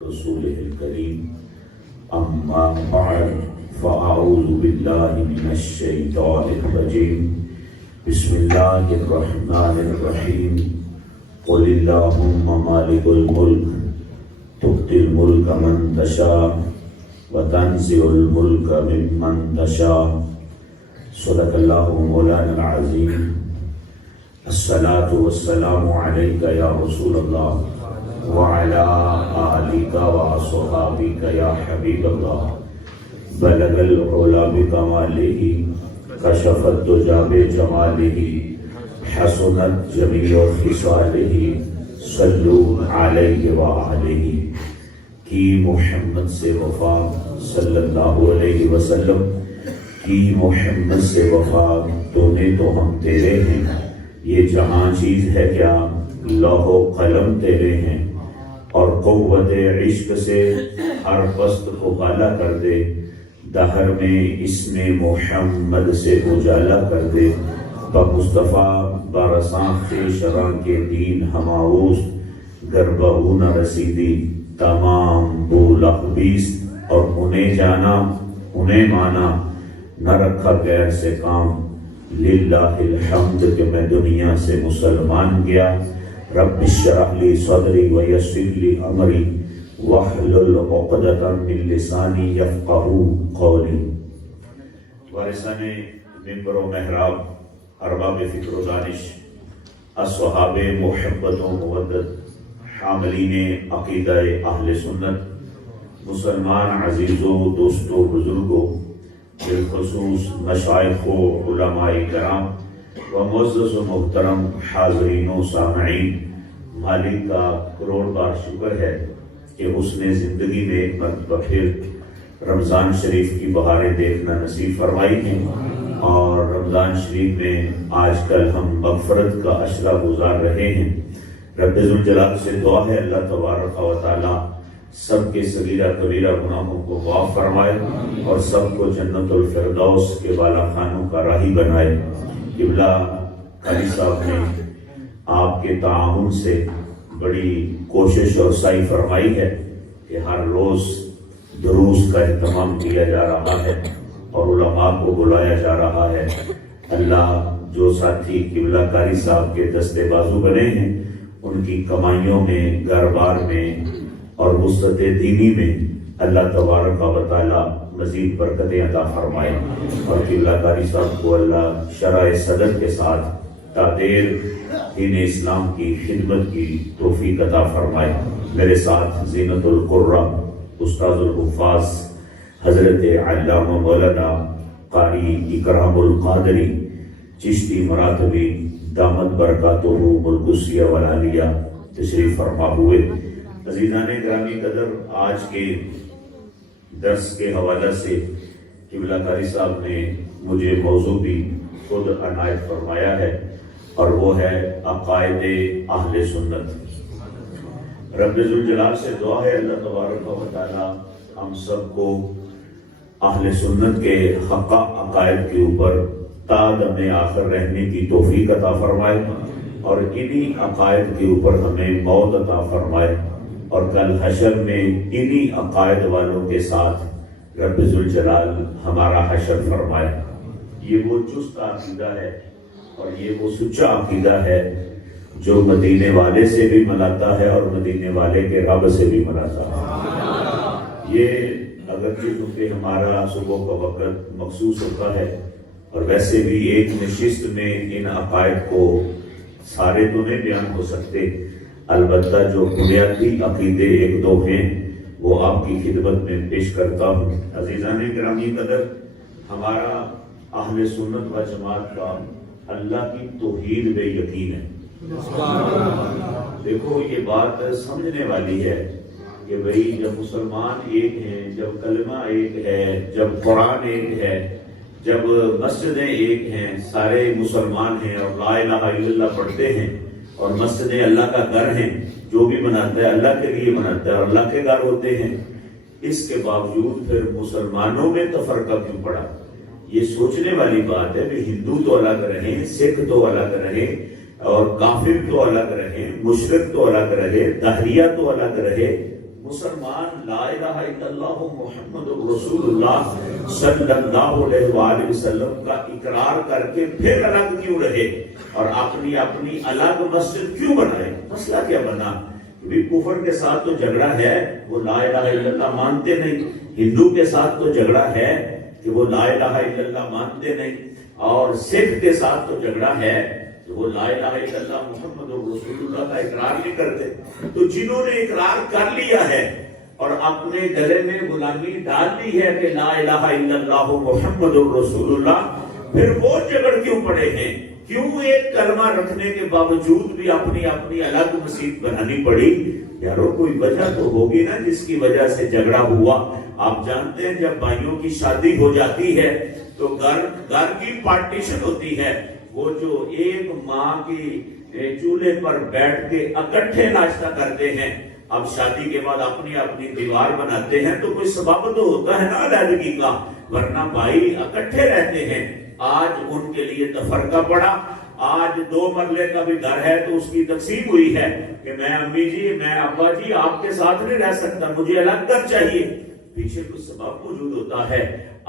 رسوله الكريم أما بعد فأعوذ بالله من الشيطان الرجيم بسم الله الرحمن الرحيم قل اللهم مالك الملك تؤتي الملك من تشاء وتنزع الملك ممن تشاء صدق الله مولانا العظيم الصلاة والسلام عليك يا رسول الله وعلى آلك وأصحابك يا حبيب الله بلغ العلا بكماله كشف الدجى بجماله حسنت جميع خصاله صلوا عليه وآله کی محمد سے وفا صلی اللہ علیہ وسلم کی محمد سے وفا تو نے تو ہم تیرے ہیں یہ جہاں چیز ہے کیا لوح و قلم تیرے ہیں اور قوت عشق سے ہر پست کو بالا کر دے دہر میں اسم محمد سے اجالا کر دے بمصطفیٰ برساں شرع کے دین ہماؤس گربہو نہ رسیدی تمام بولق بیست اور انہیں جانا انہیں مانا نہ رکھا غیر سے کام للہ الحمد کہ میں دنیا سے مسلمان گیا رب اشرح لی صدری ویسر لی امری واحلل عقدۃ من لسانی یفقهوا قولی وارثان منبر و محراب ارباب فکر و دانش اصحاب محبت و مودت حاملین عقیدہ اہل سنت مسلمان عزیزوں دوستوں بزرگوں بالخصوص مشائخ و علماء کرام و معزز و محترم حاضرین و سامعین مالک کا کروڑ بار شکر ہے کہ اس نے زندگی میں ایک مرتبہ پھر رمضان شریف کی بہاریں دیکھنا نصیب فرمائی ہیں اور رمضان شریف میں آج کل ہم مغفرت کا عشرہ گزار رہے ہیں رب ذوالجلال سے دعا ہے اللہ تبارک و تعالی سب کے صغیرہ کبیرہ گناہوں کو معاف فرمائے اور سب کو جنت الفردوس کے بالا خانوں کا راہی بنائے قبلہ قاری صاحب نے آپ کے تعاون سے بڑی کوشش اور سعی فرمائی ہے کہ ہر روز دروس کا اہتمام کیا جا رہا ہے اور علماء کو بلایا جا رہا ہے اللہ جو ساتھی قبلہ قاری صاحب کے دستے بازو بنے ہیں ان کی کمائیوں میں گھر بار میں اور وسعت دینی میں اللہ تبارک و تعالی مزید برکتیں عطا فرمائے اور قبلہ قاری صاحب کو اللہ شرع صدر کے ساتھ تادیر دین اسلام کی خدمت کی توفیق عطا فرمائے میرے ساتھ زینت القرہ استاد الحفاظ حضرت علامہ مولانا قاری اکرام القادری چشتی مراتبی دامت برکاتہ ملکسیہ والعالیہ تشریف فرما ہوئے عزیزان گرامی قدر آج کے درس کے حوالہ سے قبلہ قاری صاحب نے مجھے موضوع بھی خود عنایت فرمایا ہے اور وہ ہے عقائد اہل سنت رب ذوالجلال سے دعا ہے اللہ تبارک و تعالی ہم سب کو اہل سنت کے حقہ عقائد کے اوپر تا دم آخر رہنے کی توفیق عطا فرمائے اور انہی عقائد کے اوپر ہمیں موت عطا فرمائے اور کل حشر میں انہی عقائد والوں کے ساتھ رب ذوالجلال ہمارا حشر فرمائے یہ وہ چست عقیدہ ہے اور یہ وہ سچا عقیدہ ہے جو مدینے والے سے بھی ملاتا ہے اور مدینے والے کے رب سے بھی ملاتا ہے یہ اگرچہ کیونکہ ہمارا صبح کا وقت مخصوص ہوتا ہے اور ویسے بھی ایک نشست میں ان عقائد کو سارے تو نہیں بیان ہو سکتے البتہ جو بنیادی عقیدے ایک دو ہیں وہ آپ کی خدمت میں پیش کرتا ہوں عزیزان گرامی قدر ہمارا اہل سنت و جماعت کا اللہ کی توحید میں یقین ہے دیکھو یہ بات سمجھنے والی ہے کہ بھئی جب مسلمان ایک ہیں جب کلمہ ایک ہے جب قرآن ایک ہے جب مسجدیں ایک ہیں سارے مسلمان ہیں اور لا الہ الا اللہ پڑھتے ہیں اور مسجدیں اللہ کا گھر ہیں جو بھی بناتا ہے اللہ کے لیے بناتا ہے اور اللہ کے گھر ہوتے ہیں اس کے باوجود پھر مسلمانوں میں تفرقہ کیوں پڑا یہ سوچنے والی بات ہے کہ ہندو تو الگ رہیں سکھ تو الگ رہیں اور کافر تو الگ رہیں مشرک تو الگ رہے دہریہ تو الگ رہے مسلمان لا الہ الا اللہ محمد رسول اللہ صلی اللہ علیہ وآلہ وسلم کا اقرار کر کے پھر الگ کیوں رہے اور اپنی اپنی الگ مسجد کیوں بنائے؟ مسئلہ کیا بنا؟ کفر کے ساتھ تو جھگڑا ہے، وہ لا الہ الا اللہ مانتے نہیں. ہندو کے ساتھ تو جھگڑا ہے کہ وہ لا الہ الا اللہ مانتے نہیں، اور سکھ کے ساتھ تو جھگڑا ہے کہ وہ لا الہ الا اللہ محمد رسول اللہ کا اقرار نہیں کرتے. تو جنہوں نے اقرار کر لیا ہے اور اپنے گلے میں غلامی ڈال لی ہے کہ لا الہ الا اللہ محمد رسول اللہ، پھر وہ جھگڑ کیوں پڑے ہیں؟ کیوں ایک کلمہ رکھنے کے باوجود بھی اپنی اپنی الگ مسجد بنانی پڑی؟ یارو کوئی وجہ تو ہوگی نا جس کی وجہ سے جھگڑا ہوا. آپ جانتے ہیں جب بھائیوں کی شادی ہو جاتی ہے تو گھر کی پارٹیشن ہوتی ہے. وہ جو ایک ماں کی چولہے پر بیٹھ کے اکٹھے ناشتہ کرتے ہیں، اب شادی کے بعد اپنی اپنی دیوار بناتے ہیں تو کوئی سبب تو ہوتا ہے نا علیحدگی کا، ورنہ بھائی اکٹھے رہتے ہیں. آج ان کے لیے تفرقہ پڑا. آج 2 مرلے کا بھی گھر ہے تو اس کی تقسیم ہوئی ہے کہ میں امی جی، میں ابا جی آپ کے ساتھ نہیں رہ سکتا، مجھے الگ گھر چاہیے. پیچھے کچھ سبب موجود ہوتا ہے.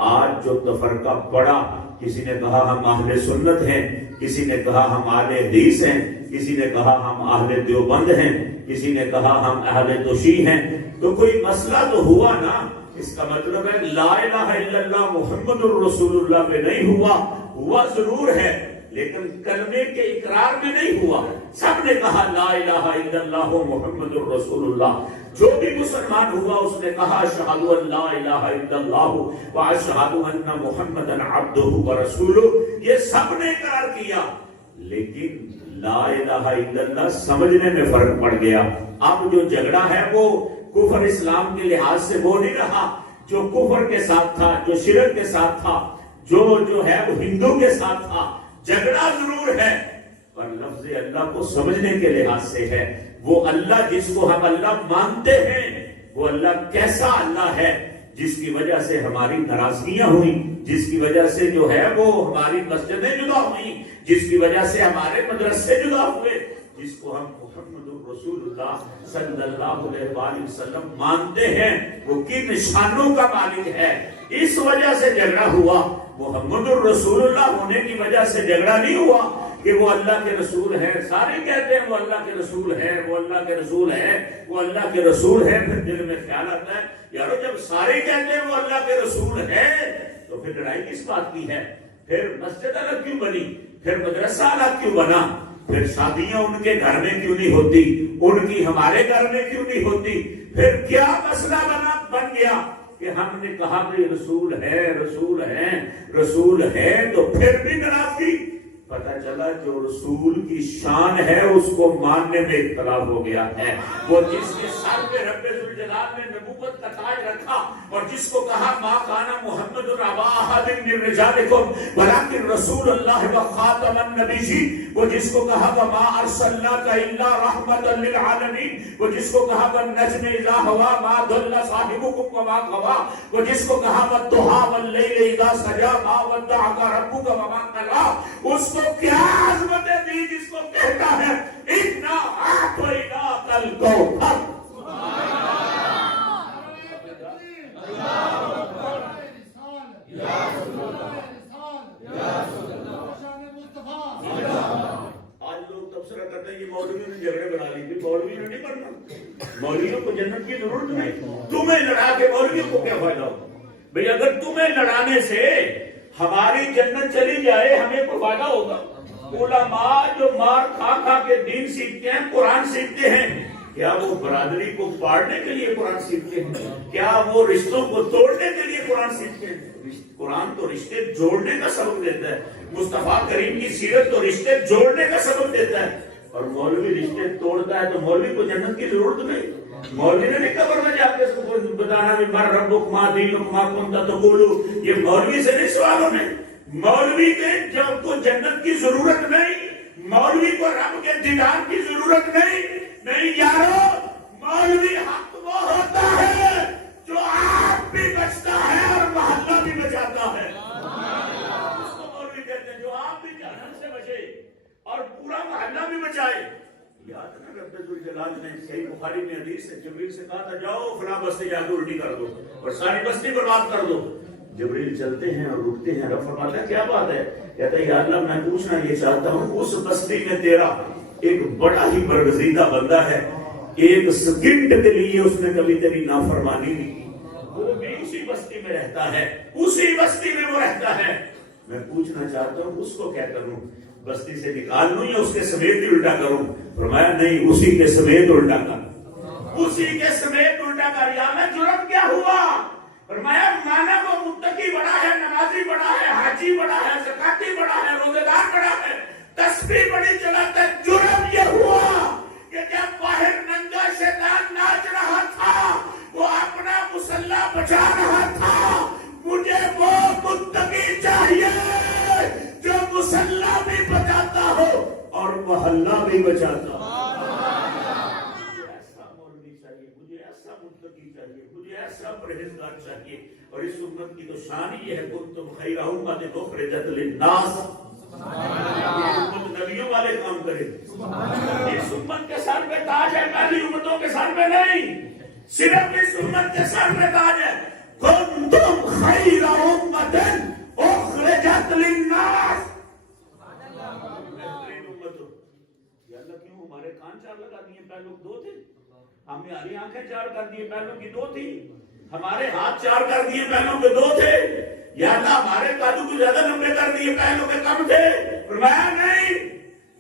آج جو تفرقہ پڑا، کسی نے کہا ہم اہل سنت ہیں، کسی نے کہا ہم اہل حدیث ہیں، کسی نے کہا ہم اہل دیوبند ہیں، کسی نے کہا ہم اہل توشیع ہیں. تو کوئی مسئلہ تو ہوا نا. اس کا مطلب ہے لا الہ الا اللہ محمد الرسول اللہ پہ نہیں ہوا ضرور ہے، لیکن کلمے کے اقرار میں نہیں ہوا. سب نے کہا لا الہ الا اللہ محمد الرسول اللہ. جو بھی مسلمان ہوا اس نے کہا اشہد ان لا الہ الا اللہ واشہد ان محمدا عبدہ ورسولہ. یہ سب نے اقرار کیا، لیکن لا الہ الا اللہ سمجھنے میں فرق پڑ گیا. اب جو جھگڑا ہے وہ کفر اسلام کے لحاظ سے وہ نہیں رہا جو کفر کے ساتھ تھا، جو شرک کے ساتھ تھا، جو ہے وہ ہندو کے ساتھ تھا. جھگڑا ضرور ہے پر لفظ اللہ کو سمجھنے کے لحاظ سے ہے. وہ اللہ جس کو ہم اللہ مانتے ہیں، وہ اللہ کیسا اللہ ہے جس کی وجہ سے ہماری ناراضگیاں ہوئیں، جس کی وجہ سے جو ہے وہ ہماری مسجدیں جدا ہوئیں، جس کی وجہ سے ہمارے مدرسے جدا ہوئے، جس کو ہم محمد رسول اللہ صلی اللہ علیہ وآلہ وسلم مانتے ہیں، وہ کن شانوں کا مالک ہے. اس وجہ سے جھگڑا ہوا. محمد الرسول اللہ ہونے کی وجہ سے جھگڑا نہیں ہوا کہ وہ اللہ کے رسول ہیں. سارے کہتے ہیں وہ اللہ کے رسول ہیں، وہ اللہ کے رسول ہیں، وہ اللہ کے رسول ہیں. پھر دل میں خیال آتا ہے یارو جب سارے کہتے ہیں وہ اللہ کے رسول ہیں تو پھر لڑائی کس بات کی ہے؟ پھر مسجد الگ کیوں بنی؟ پھر مدرسہ الگ کیوں بنا؟ پھر شادیاں ان کے گھر میں کیوں نہیں ہوتی؟ ان کی ہمارے گھر میں کیوں نہیں ہوتی؟ پھر کیا مسئلہ بن گیا کہ ہم نے کہا کہ رسول ہے، رسول ہیں، رسول ہے، تو پھر بھی ناراضگی. پتہ چلا جو رسول کی شان ہے اس کو ماننے میں اختلاف ہو گیا ہے. وہ جس کے سر پہ رب ذوالجلال نے نبوت کا تاج رکھا اور جس کو کہا ما کان محمد ابا احد من رجالکم ولکن رسول اللہ و خاتم النبیین، وہ جس کو کہا وما ارسلناک الا رحمتا للعالمین، وہ جس کو کہا والنجم اذا ہوا ما ضل صاحبکم وما غوا، وہ جس کو کہا والضحی واللیل اذا سجا ما ودعک ربک وما قلى. اس کو کیا عظمتیں دی جس کو کہتا ہے انا اعطیناک الکوثر. مولویوں نے جھگڑے بنا لی تھی، مولویوں نے نہیں بننا. مولویوں کو جنت کی ضرورت نہیں. تمہیں لڑا کے مولویوں کو کیا فائدہ ہوگا؟ بھئی اگر تمہیں لڑانے سے ہماری جنت چلی جائے ہمیں کوئی فائدہ ہوگا؟ علماء جو مار کھا کھا کے دین سیکھتے ہیں، قرآن سیکھتے ہیں، کیا وہ برادری کو پاڑنے کے لیے قرآن سیکھتے ہیں؟ کیا وہ رشتوں کو توڑنے کے لیے قرآن سیکھتے ہیں؟ قرآن تو رشتے جوڑنے کا سبب دیتا ہے. مصطفیٰ کریم کی سیرت تو رشتے جوڑنے کا سبب دیتا ہے. اور مولوی رشتے توڑتا ہے تو مولوی کو جنت کی ضرورت نہیں. مولوی نے نہیں قبر میں جا کے اس کو بتانا بھی مر ربک ما دینک ما کنت تقول. یہ مولوی سے نہیں سوال ہونے. مولوی کے جب کو جنت کی ضرورت نہیں، مولوی کو رب کے دیدار کی ضرورت نہیں یارو. مولوی حق وہ ہوتا ہے جو آپ بھی بچتا ہے اور محلہ بھی بچاتا ہے. اس کو مولوی کہتے ہیں جو آپ بھی جہنم سے بچے اور پورا محلہ بھی بچائے. یاد نہ رب ذوالجلال نے صحیح بخاری میں حدیث جبریل سے کہا تھا جاؤ فلاں بستی جا کے الٹی کر دو اور ساری بستی برباد کر دو. جبریل چلتے ہیں اور رکتے ہیں. رب فرماتا ہے کیا بات ہے؟ کہتا ہے یا اللہ میں پوچھنا یہ چاہتا ہوں اس بستی میں تیرا ایک بڑا ہی برگزیدہ بندہ ہے, ایک سیکنڈ کے لیے اس نے کبھی تیری نافرمانی نہیں کی, وہ بھی اسی بستی میں رہتا ہے, اسی بستی میں وہ رہتا ہے. میں پوچھنا چاہتا ہوں اس کو کیا کروں, بستی سے نکال لوں یا اس کے سمیت ہی الٹا کروں؟ فرمایا نہیں, اسی کے سمیت الٹا کر, اسی کے سمیت الٹا کر. یا میں جرم کیا ہوا؟ فرمایا مانا وہ متقی بڑا ہے, نمازی بڑا ہے, حاجی بڑا ہے, زکاتی بڑا ہے, روزے دار بڑا ہے, تسبیح بڑی چلاتا ہے. جرم یہ ہوا کہ جب باہر ننگا شیطان ناچ رہا تھا, وہ اپنا مصلی بچا رہا تھا. مجھے وہ متقی چاہیے جو مصلی بھی بچاتا ہو اور محلہ بھی بچاتا ہو. ایسا مولوی چاہیے, مجھے ایسا متقی چاہیے, مجھے ایسا پرہیزگار چاہیے. اور اس امت کی تو شان یہ ہے کنتم خیر امۃ اخرجت للناس, نبیوں والے کام کرے. اس امت کے سر پہ تاج ہے, پہلی امتوں کے سر پہ نہیں, صرف اس امت کے سر پہ تاج ہے. کنتم خیر امۃ اخرجت للناس. یا اللہ کیوں ہمارے کان چار لگا دیے, پہلو دو تھے, ہماری آنکھیں چار کر دیے, پہلو کی دو تھی, ہمارے ہاتھ چار کر دیے, پہلو کے دو تھے. یا اللہ ہمارے کادو کو زیادہ لمبے کر دیے, پہلو کے کم تھے. فرمایا نہیں,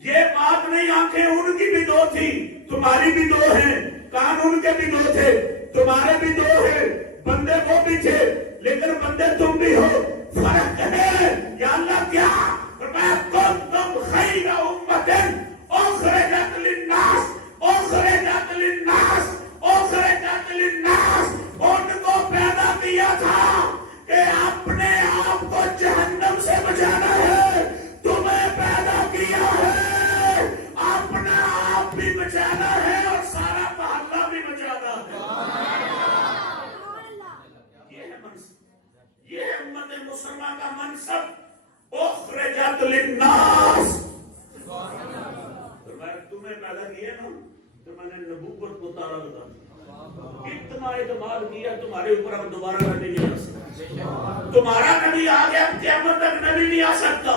یہ بات نہیں, آنکھیں ان کی بھی دو تھی, تمہاری بھی دو ہیں, کان ان کے بھی دو تھے, تمہارے بھی دو ہیں, بندے وہ بھی تھے لیکن بندے تم بھی ہو, فرق ہے. یا اللہ کیا؟ فرمایا کنتم خیر امۃ اخرجت للناس, اخرجت للناس, اخرجت للناس. ان کو پیدا کیا تھا کہ اپنے آپ کو جہنم سے بچانا ہے, تمہیں پیدا کیا ہے اپنا آپ بھی بچانا ہے اور سارا محلہ بھی بچانا ہے. یہ ہے امت مسلمہ کا منصب, اخرجت للناس. تمہیں پیدا کیا نا تو میں نے نبوت کو تارا بتا اتنا اعتماد کیا, تمہارے اوپر اب دوبارہ نبی نہیں آ سکتا, تمہارا نبی آ گیا قیامت تک نبی نہیں آ سکتا.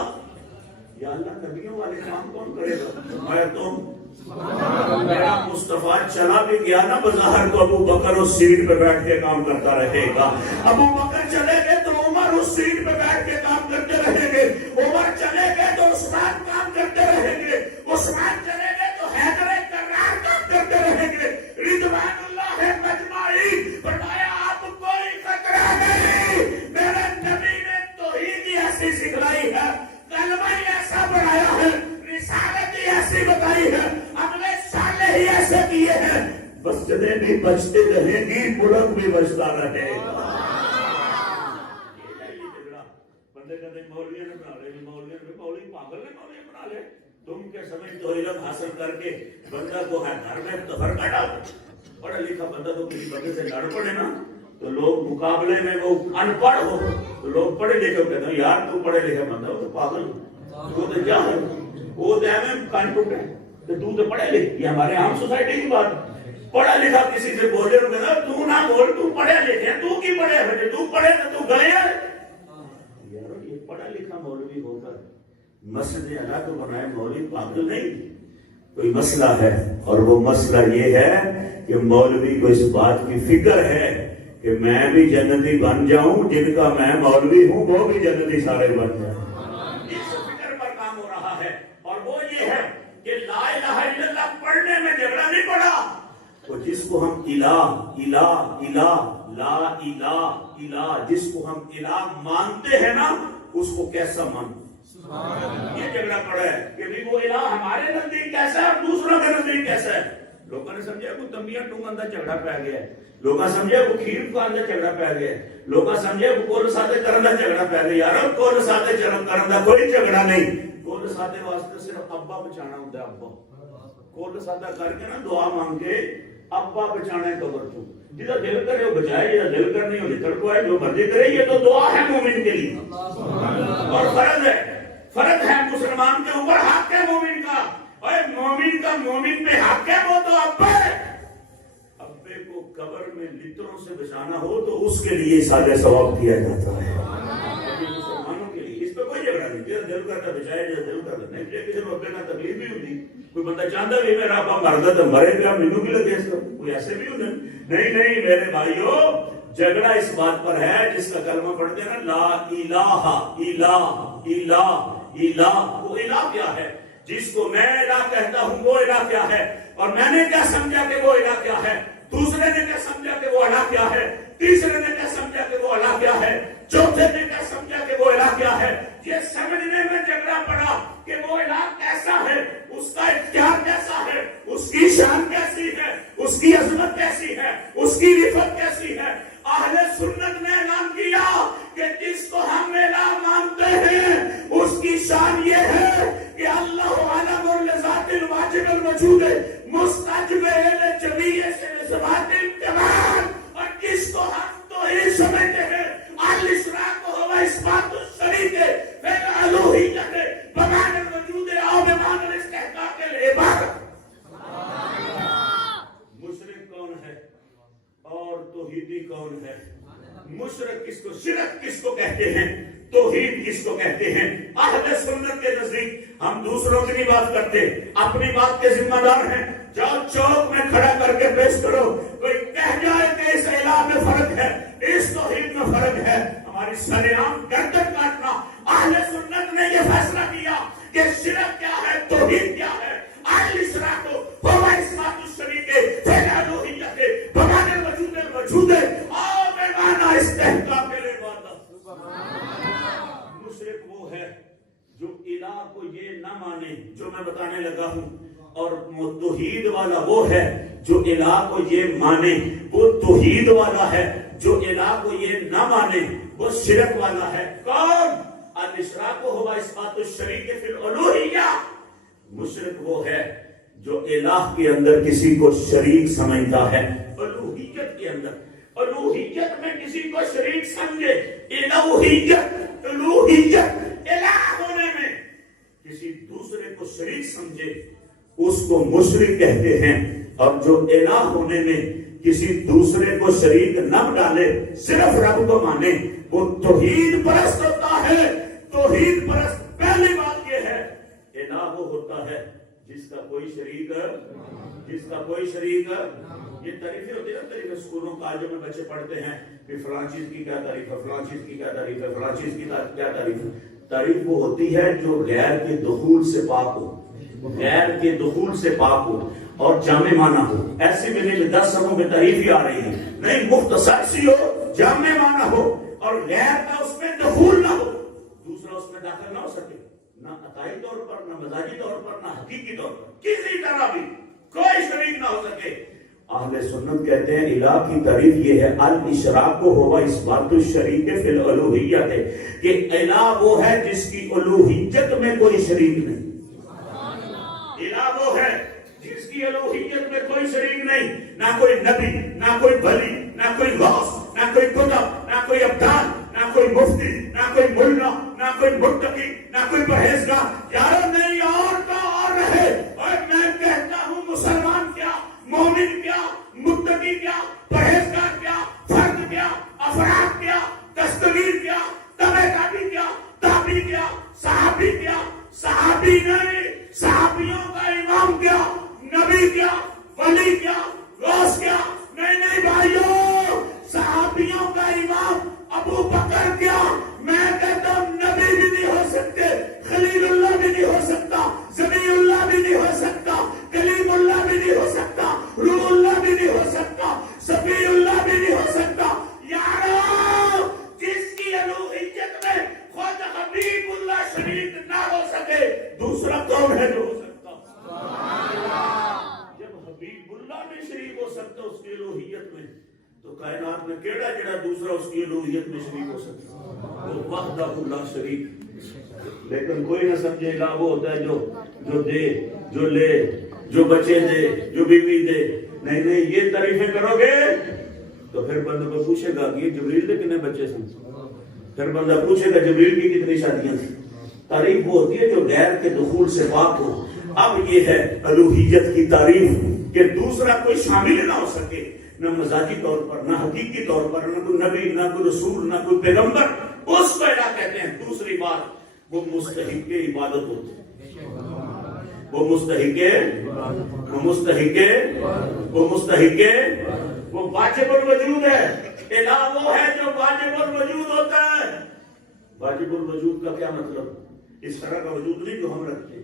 یا اللہ نبیوں والے کام کون کرے گا؟ میں تم. میرا مصطفیٰ چلا بھی گیا نا بظاہر تو ابو بکر اس سیٹ پہ بیٹھ کے کام کرتا رہے گا, ابو بکر چلے گئے تو عمر اس سیٹ پہ بیٹھ کے کام کرتے رہیں گے, عمر چلے گئے تو عثمان کام کرتے رہیں گے, عثمان چلے گئے تو حیدر کرار کام کرتے رہیں گے. رضوان اللہ مجمعین. فرمایا آپ کوئی خطرہ نہیں, میرے نبی نے توحید ہی ایسی سکھلائی ہے, کلمہ ہی ایسا بڑھایا ہے, رسالت ہی ایسی بتائی ہے, اگلے سالے ہی ایسے کیے ہیں. مسجدیں بھی بچتے رہیں گی, ملک بھی بچتا رہے گا. بندے کہتے ہیں مولوی نے بنا لے, مولوی پاگل نے مولوی بنا لے. تم کے سمجھ تو علم حاصل کر کے بندہ کو ہے گھر میں تفر کا ڈال. پڑھا لکھا بندہ تو کسی بندے سے لڑ پڑے نا تو لوگ مقابلے میں وہ ان پڑھ ہو تو لوگ پڑھے لکھے کہتے ہیں یار تو پڑھے لکھے بندہ ہو تو پاگل, وہ تو کیا ہے, وہ تو ہمیں کان ٹوٹے تو پڑھے لکھے. یہ ہمارے عام سوسائٹی کی بات. پڑھا لکھا کسی سے بولے تو نہ بول, تو پڑھے لکھے, تو کی پڑھے بیٹے, تو پڑھے تو گئے. یار یہ پڑھا لکھا مولوی ہو کر مسجد اللہ کو بنائے مولوی پاگل نہیں. کوئی مسئلہ ہے اور وہ مسئلہ یہ ہے کہ مولوی کو اس بات کی فکر ہے کہ میں بھی جنتی بن جاؤں, جن کا میں مولوی ہوں وہ بھی جنتی سارے بن جائیں. اس فکر پر کام ہو رہا ہے. اور وہ یہ ہے کہ لا الہ الا اللہ پڑھنے میں جھگڑا نہیں پڑا. تو جس کو ہم الہ لا الہ الہ جس کو ہم الہ مانتے ہیں نا اس کو کیسا مانتے, یہ جھگڑا پڑا ہے کہ بھی وہ الہ ہمارے نزدیک کیسا ہے اور دوسروں کے نزدیک کیسا ہے. لوگوں نے سمجھا وہ تمبیاں ٹونگ اندر جھگڑا پہ گیا ہے, لوگ سمجھے وہ کھیر کو اندر جھگڑا پہ گیا ہے, لوگ سمجھے وہ کول سادے کرن دا جھگڑا پہ گیا. یار کول سادے کرن دا کوئی جھگڑا نہیں. کول سادے واسطے صرف ابا بچانا ہوتا ہے. ابا کول سادہ کر کے نا دعا مانگ کے ابا بچانا ہے قبر تو, جدا دل کرے وہ بچائے, جدا دل کرنے وہ نکل کو ہے, جو مرضی کرے. یہ تو دعا ہے مومن کے لیے اور فرض ہے مسلمان کے اوپر. حق ہے مومن کا, اور مومن کا مومن پہ حق ہے, وہ تو ابا ہے. اب قبر میں لتروں سے بچانا ہو تو اس کے لیے سادہ ثواب کیا جاتا ہے، مسلمانوں کے لیے اس پہ کوئی جھگڑا نہیں، جیسا دل کرتا بچایا، جیسا دل کرتا نہیں بچایا، کسی کو اپنے تکلیف بھی ہوتی، کوئی بندہ چاہتا بھی میرا ابا مردا تو مرے گا، مینوں بھی لگے اس کا، کوئی ایسے بھی ہوتا نہیں میرے بھائیو، جھگڑا اس بات پر ہے جس کا کلمہ پڑھتے ہیں نا، لا الہ وہ الہ کیا ہے؟ جس کو میں الہ کہتا ہوں وہ الہ کیا ہے؟ اور میں نے کیا سمجھا کہ وہ الہ کیا ہے؟ دوسرے نے کیا سمجھا کہ وہ الہ کیا ہے؟ تیسرے نے کیا سمجھا کہ وہ الہ کیا ہے؟ چوتھے نے کیا سمجھا کہ وہ الہ کیا ہے؟ یہ سمجھنے میں جھگڑا پڑا کہ وہ الہ کیسا ہے، اس کا اختیار کیسا ہے، اس کی شان کیسی ہے، اس کی عظمت کیسی ہے، اس کی رفت کیسی ہے۔ اہل سنت نے اعلان کیا کہ جس کو ہم الہ مانتے ہیں اس کی شان یہ ہے کہ اللہ عالم لذات الواجب الوجود مستجب جمیع صفات الکمال، اور جس کو ہم توحید سمجھتے ہیں الاشراق ہوا اثبات الشریک فالالوہیت بمعنی الوجود او بمعنی الاستحقاق العبادت۔ مشرک کون ہے اور توحیدی کون ہے؟ مشرک کس کو، شرک کس کو کہتے ہیں، توحید کس کو کہتے ہیں؟ اہل سنت کے نزدیک ہم دوسروں کی نہیں بات کرتے، اپنی بات کے ذمہ دار ہیں۔ جاؤ چوک میں کھڑا کر کے پیش کرو، کوئی کہہ جائے کہ اس الہ میں فرق ہے، اس توحید میں فرق ہے، ہماری سرعام گردن کاٹنا۔ اہل سنت نے یہ فیصلہ کیا کہ شرک کیا ہے، توحید کیا ہے۔ الاشراق هو اثبات الشریک فالالوہیت بمعنی الوجود الوجود او بمعنی استحقاق العبادت۔ مشرک وہ ہے جو الہ کو یہ نہ مانے جو میں بتانے لگا ہوں، اور توحید والا وہ ہے جو الہ کو یہ مانے، وہ توحید والا ہے۔ جو الہ کو یہ نہ مانے وہ شرک والا ہے۔ کون؟ الاشراق هو اثبات الشریک فی الالوہیہ۔ مشرک وہ ہے جو الہ کے اندر کسی کو شریک سمجھتا ہے، الوہیت کے اندر، الوہیت میں کسی کو شریک سمجھے، الوہیت الوہیت الہ ہونے میں کسی دوسرے کو شریک سمجھے اس کو مشرک کہتے ہیں۔ اور جو الہ ہونے میں کسی دوسرے کو شریک نہ ڈالے، صرف رب کو مانے، وہ توحید پرست ہوتا ہے۔ توحید پرست پہلی بات یہ ہے، الہ وہ ہوتا ہے جس کا کوئی شریک، یہ تعریفیں ہوتی ہیں نا، تعریفیں اسکولوں کالجوں میں بچے پڑھتے ہیں کہ فلاں چیز کی کیا تعریف ہے، فلاں چیز کی کیا تعریف ہے، فلاں چیز کی کیا تعریف ہے۔ تعریف وہ ہوتی ہے جو غیر کے دخول سے پاک ہو، غیر کے دخول سے پاک ہو اور جامع معنی ہو۔ ایسی میں نہیں 10 صفوں میں تعریف ہی آ رہی ہے، نہیں، مختصر سی ہو، جامع معنی ہو اور غیر کا اس میں دخول نہ ہو، دوسرا اس میں داخل نہ ہو سکے، نہ عقائی طور پر، نہ مزاجی طور پر، نہ حقیقی طور پر، کسی طرح بھی کوئی شریک نہ ہو سکے۔ اہل سنت کہتے ہیں الہ کی تعریف یہ ہے، الاشراق ہوا اثبات الشریک فی الالوہیت، کہ الہ وہ ہے جس کی الوہیت میں کوئی شریک نہیں۔ الہ وہ ہے جس کی الوہیت میں کوئی شریک نہیں، نہ کوئی نبی، نہ کوئی ولی، نہ کوئی غوث، نہ کوئی کتب، نہ کوئی ابدال، نہ کوئی مفتی، نہ کوئی ملا، نہ کوئی متقی، نہ کوئی پرہیزگار۔ یارو نہیں، اور کا اور رہے۔ اور میں کہتا ہوں مسلمان کیا، مومن کیا، متقی کیا، پرہیزگار کیا، فرد کیا، افراد کیا، دستگیر کیا، تبع تابی کیا، تابی کیا، صحابی کیا، صحابی نہیں، صحابیوں کا امام کیا، نبی کیا، ولی کیا، غوث کیا، نہیں بھائیو، صحابیوں کا امام ابو بکر کیا، میں کہتا ہوں نبی بھی نہیں ہو سکتے، خلیل اللہ بھی نہیں ہو سکتا، ذبیح اللہ بھی نہیں ہو سکتا، کلیم اللہ بھی نہیں ہو سکتا، روح اللہ بھی نہیں ہو سکتا، صفی اللہ بھی نہیں ہو سکتا۔ یارو، جس کی الوہیت میں خود حبیب اللہ شریک نہ ہو سکے، دوسرا کون ہے جو ہو سکتا؟ جب حبیب اللہ بھی شریک ہو سکتا اس کی الوہیت میں، تو کائنات میں کیڑا جڑا دوسرا اس کی الوہیت میں شریک ہو سکتا؟ وہ وحدہ لا شریک۔ لیکن کوئی نہ سمجھے الہ وہ ہوتا ہے جو دے، جو لے، جو بچے دے، جو بیوی دے۔ نہیں، یہ تعریفیں کرو گے تو پھر بندہ کو پوچھے گا کہ جبریل کے کتنے بچے تھے، پھر بندہ پوچھے گا جبریل کی کتنی شادیاں تھیں۔ تعریف وہ ہوتی ہے جو غیر کے دخول سے پاک ہو۔ اب یہ ہے الوہیت کی تعریف کہ دوسرا کوئی شامل نہ ہو سکے، نہ مزاجی طور پر، نہ حقیقی طور پر، نہ کوئی نبی، نہ کوئی رسول، نہ کوئی پیغمبر، اس کو الہ کہتے ہیں۔ دوسری بات، وہ مستحق عبادت ہوتے ہیں، وہ واجب الوجود ہے۔ الہ وہ ہے جو واجب الوجود ہوتا ہے۔ واجب الوجود کا کیا مطلب؟ اس طرح کا وجود نہیں جو ہم رکھتے ہیں۔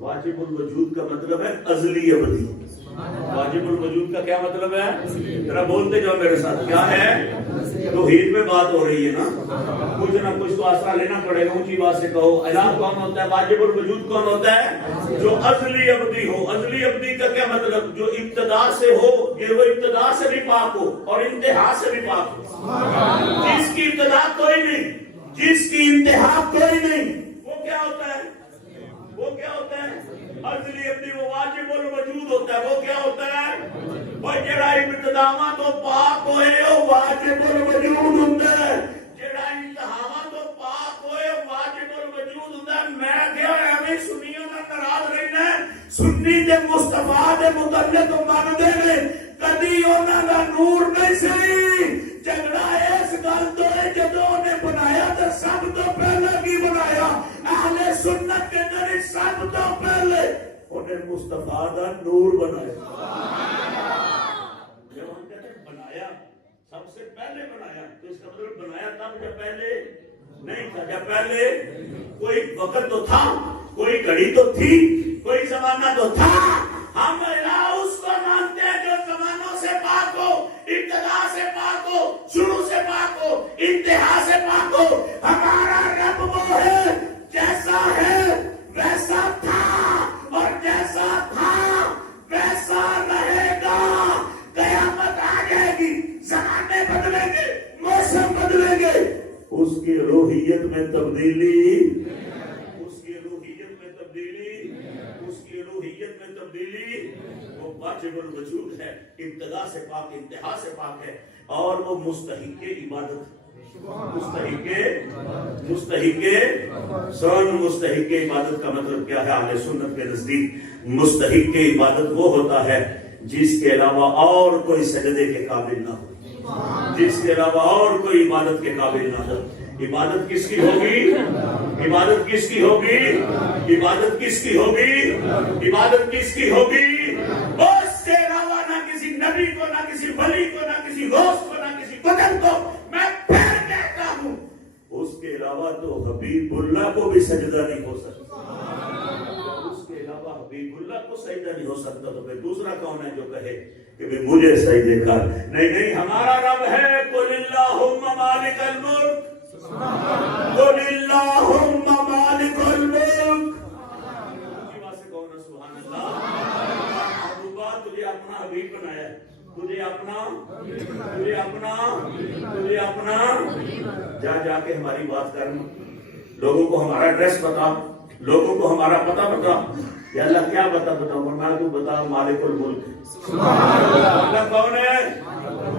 واجب الوجود کا مطلب ہے ازلی ابدی۔ واجب الوجود کا کیا مطلب ہے؟ ذرا بولتے جاؤ میرے ساتھ، کیا ہے؟ توحید میں بات ہو رہی ہے نا، کچھ نہ کچھ تو آسرا لینا پڑے گا، اونچی بات سے کہو۔ الہ کون ہوتا ہے؟ واجب الوجود کون ہوتا ہے؟ جو ازلی ابدی ہو۔ ازلی ابدی کا کیا مطلب؟ جو ابتدا سے ہو، یہ وہ ابتدا سے بھی پاک ہو اور انتہا سے بھی پاک ہو۔ جس کی ابتدا کوئی نہیں، جس کی انتہا کوئی نہیں، وہ کیا ہوتا ہے؟ وہ کیا ہوتا ہے؟ ازلی ابدی، وہ واجب الوجود ہوتا ہے۔ وہ کیا ہوتا ہے؟ وہ جڑا ابتداواں تو پاک ہوئے وہ واجب الوجود ہوتا ہے، جڑا انتہاواں تو پاک ہوئے واجب الوجود ہوتا ہے۔ میں کیا ہے ہمیں سنیوں نہ ناراض رہنا ہے، سنی دے مصطفیٰ دے متعلق من دے نے کدی انہاں دا نور نہیں سی۔ جھگڑا اس گل تو ہے جدوں نے بنایا تو سب تو پہلے کی بنایا؟ اہل سنت کے اندر سب تو پہلے انہیں مصطفیٰ دا نور بنایا۔ جب ہم کہتے ہیں بنایا، سب سے پہلے بنایا، تو اس کا مطلب بنایا تب جب پہلے نہیں تھا۔ جب پہلے کوئی وقت تو تھا، کوئی گھڑی تو تھی، کوئی زمانہ تو تھا۔ ہم الہ اس کو مانتے ہیں جو زمانوں سے پاک ہو، ابتدا سے پاک ہو، شروع سے پاک ہو، انتہا سے پاک ہو۔ ہمارا رب وہ ہے جیسا ہے ویسا تھا اور جیسا تھا ویسا رہے گا۔ قیامت آ جائے گی، زمانے بدلیں گے، موسم بدلیں گے، اس کی روحیت میں تبدیلی، وہ واجب الوجود ہے، ابتدا سے پاک، انتہا سے پاک ہے، اور وہ مستحق عبادت، مستحق عبادت کا مطلب کیا ہے اہل سنت کے نزدیک؟ مستحق عبادت وہ ہوتا ہے جس کے علاوہ اور کوئی سجدے کے قابل نہ ہو، جس کے علاوہ اور کوئی عبادت کے قابل نہ ہو۔ عبادت کس کی ہوگی؟ عبادت کس کی ہوگی؟ عبادت کس کی ہوگی؟ عبادت کس کی ہوگی؟ اس کے علاوہ نہ کسی نبی کو، نہ کسی ولی کو، نہ کسی غوث کو، نہ کسی قطب کو۔ میں پھر کہتا ہوں اس کے علاوہ تو حبیب اللہ کو بھی سجدہ نہیں ہو سکتا، اس کے علاوہ حبیب اللہ کو سجدہ نہیں ہو سکتا، تو پھر دوسرا کون ہے جو کہے کہ مجھے سجدے کر؟ نہیں، ہمارا رب ہے قل اللہم مالک الملک، قل اللہم مالک الملک۔ سبحان اللہ۔ تجھے اپنا حبیب بنایا، تجھے اپنا جا کے ہماری بات کر، لوگوں کو ہمارا ایڈریس بتا، لوگوں کو ہمارا پتہ بتا۔ یا اللہ کیا بتاؤں؟ ورنہ تو بتا مالک الملک۔ اللہ کون ہے؟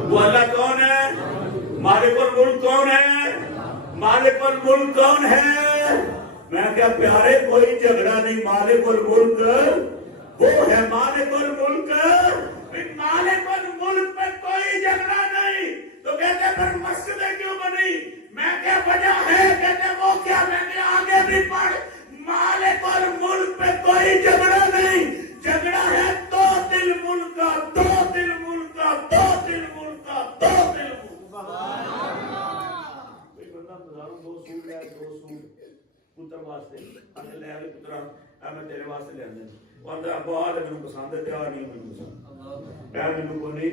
وہ اللہ کون ہے؟ مالک الملک کون ہے؟ مالک الملک کون ہے؟ میں کیا پیارے کوئی جھگڑا نہیں، مالک الملک وہ ہے، مالک الملک۔ مالک الملک پہ کوئی جھگڑا نہیں، تو کہتے پھر مسجدیں کیوں بنی؟ میں کیا وجہ ہے؟ کہتے وہ کیا؟ میں نے آگے بھی پڑھ، مالک الملک پہ کوئی جھگڑا نہیں، جھگڑا ہے تو دل ملک کا، تو دل ملک کا، تو دل ملک کا، تو دل ملک کا۔ کوئی بندہ بازاروں دو سوٹ لے، دو سوٹ پتر واسطے اگر لے آئے پترا میں تیرے واسطے لے آنے وہاں ابا آلے میں پسند ہے، پیار نہیں میں پسند ہے، میں کو نہیں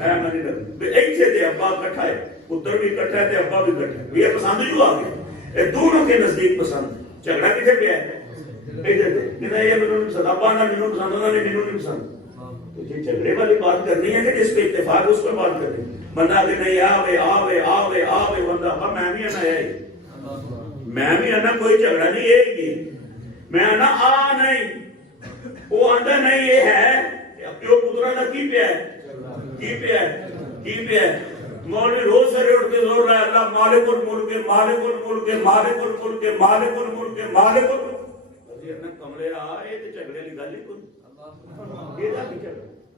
ہے، میں نہیں رکھتی ایک سے تے ابا کٹھا ہے، پتر بھی کٹھا ہے تے ابا بھی کٹھا ہے، یہ پسند جو آگے دونوں کے نزدیک پسند۔ جھگڑا کسے کیا ہے؟ ادھر دے کہ یہ منوں نہیں پسند، ابا نہ منوں پسند، انہوں نے منوں نہیں پسند۔ تو یہ جھگڑے والی بات کرنی ہے کہ جس پہ اتفاق اس پر بات کرنی ہے۔ بندہ کہ نہیں آوے آوے آوے آوے بندہ ابا میں بھی آنا ہے، میں بھی آنا کوئی جھگڑا نہیں ہے گی، میں آنا آ نہیں، وہ آندہ نہیں یہ ہے پیو پترا نہ کی پہ ہے مولوی روز سے اٹھ کے زور رہا ہے اللہ مالک الملک مالک الملک مالک الملک مالک الملک مالک الملک کمرے رہا ہے تو جھگڑے کی گل ہی کوئی،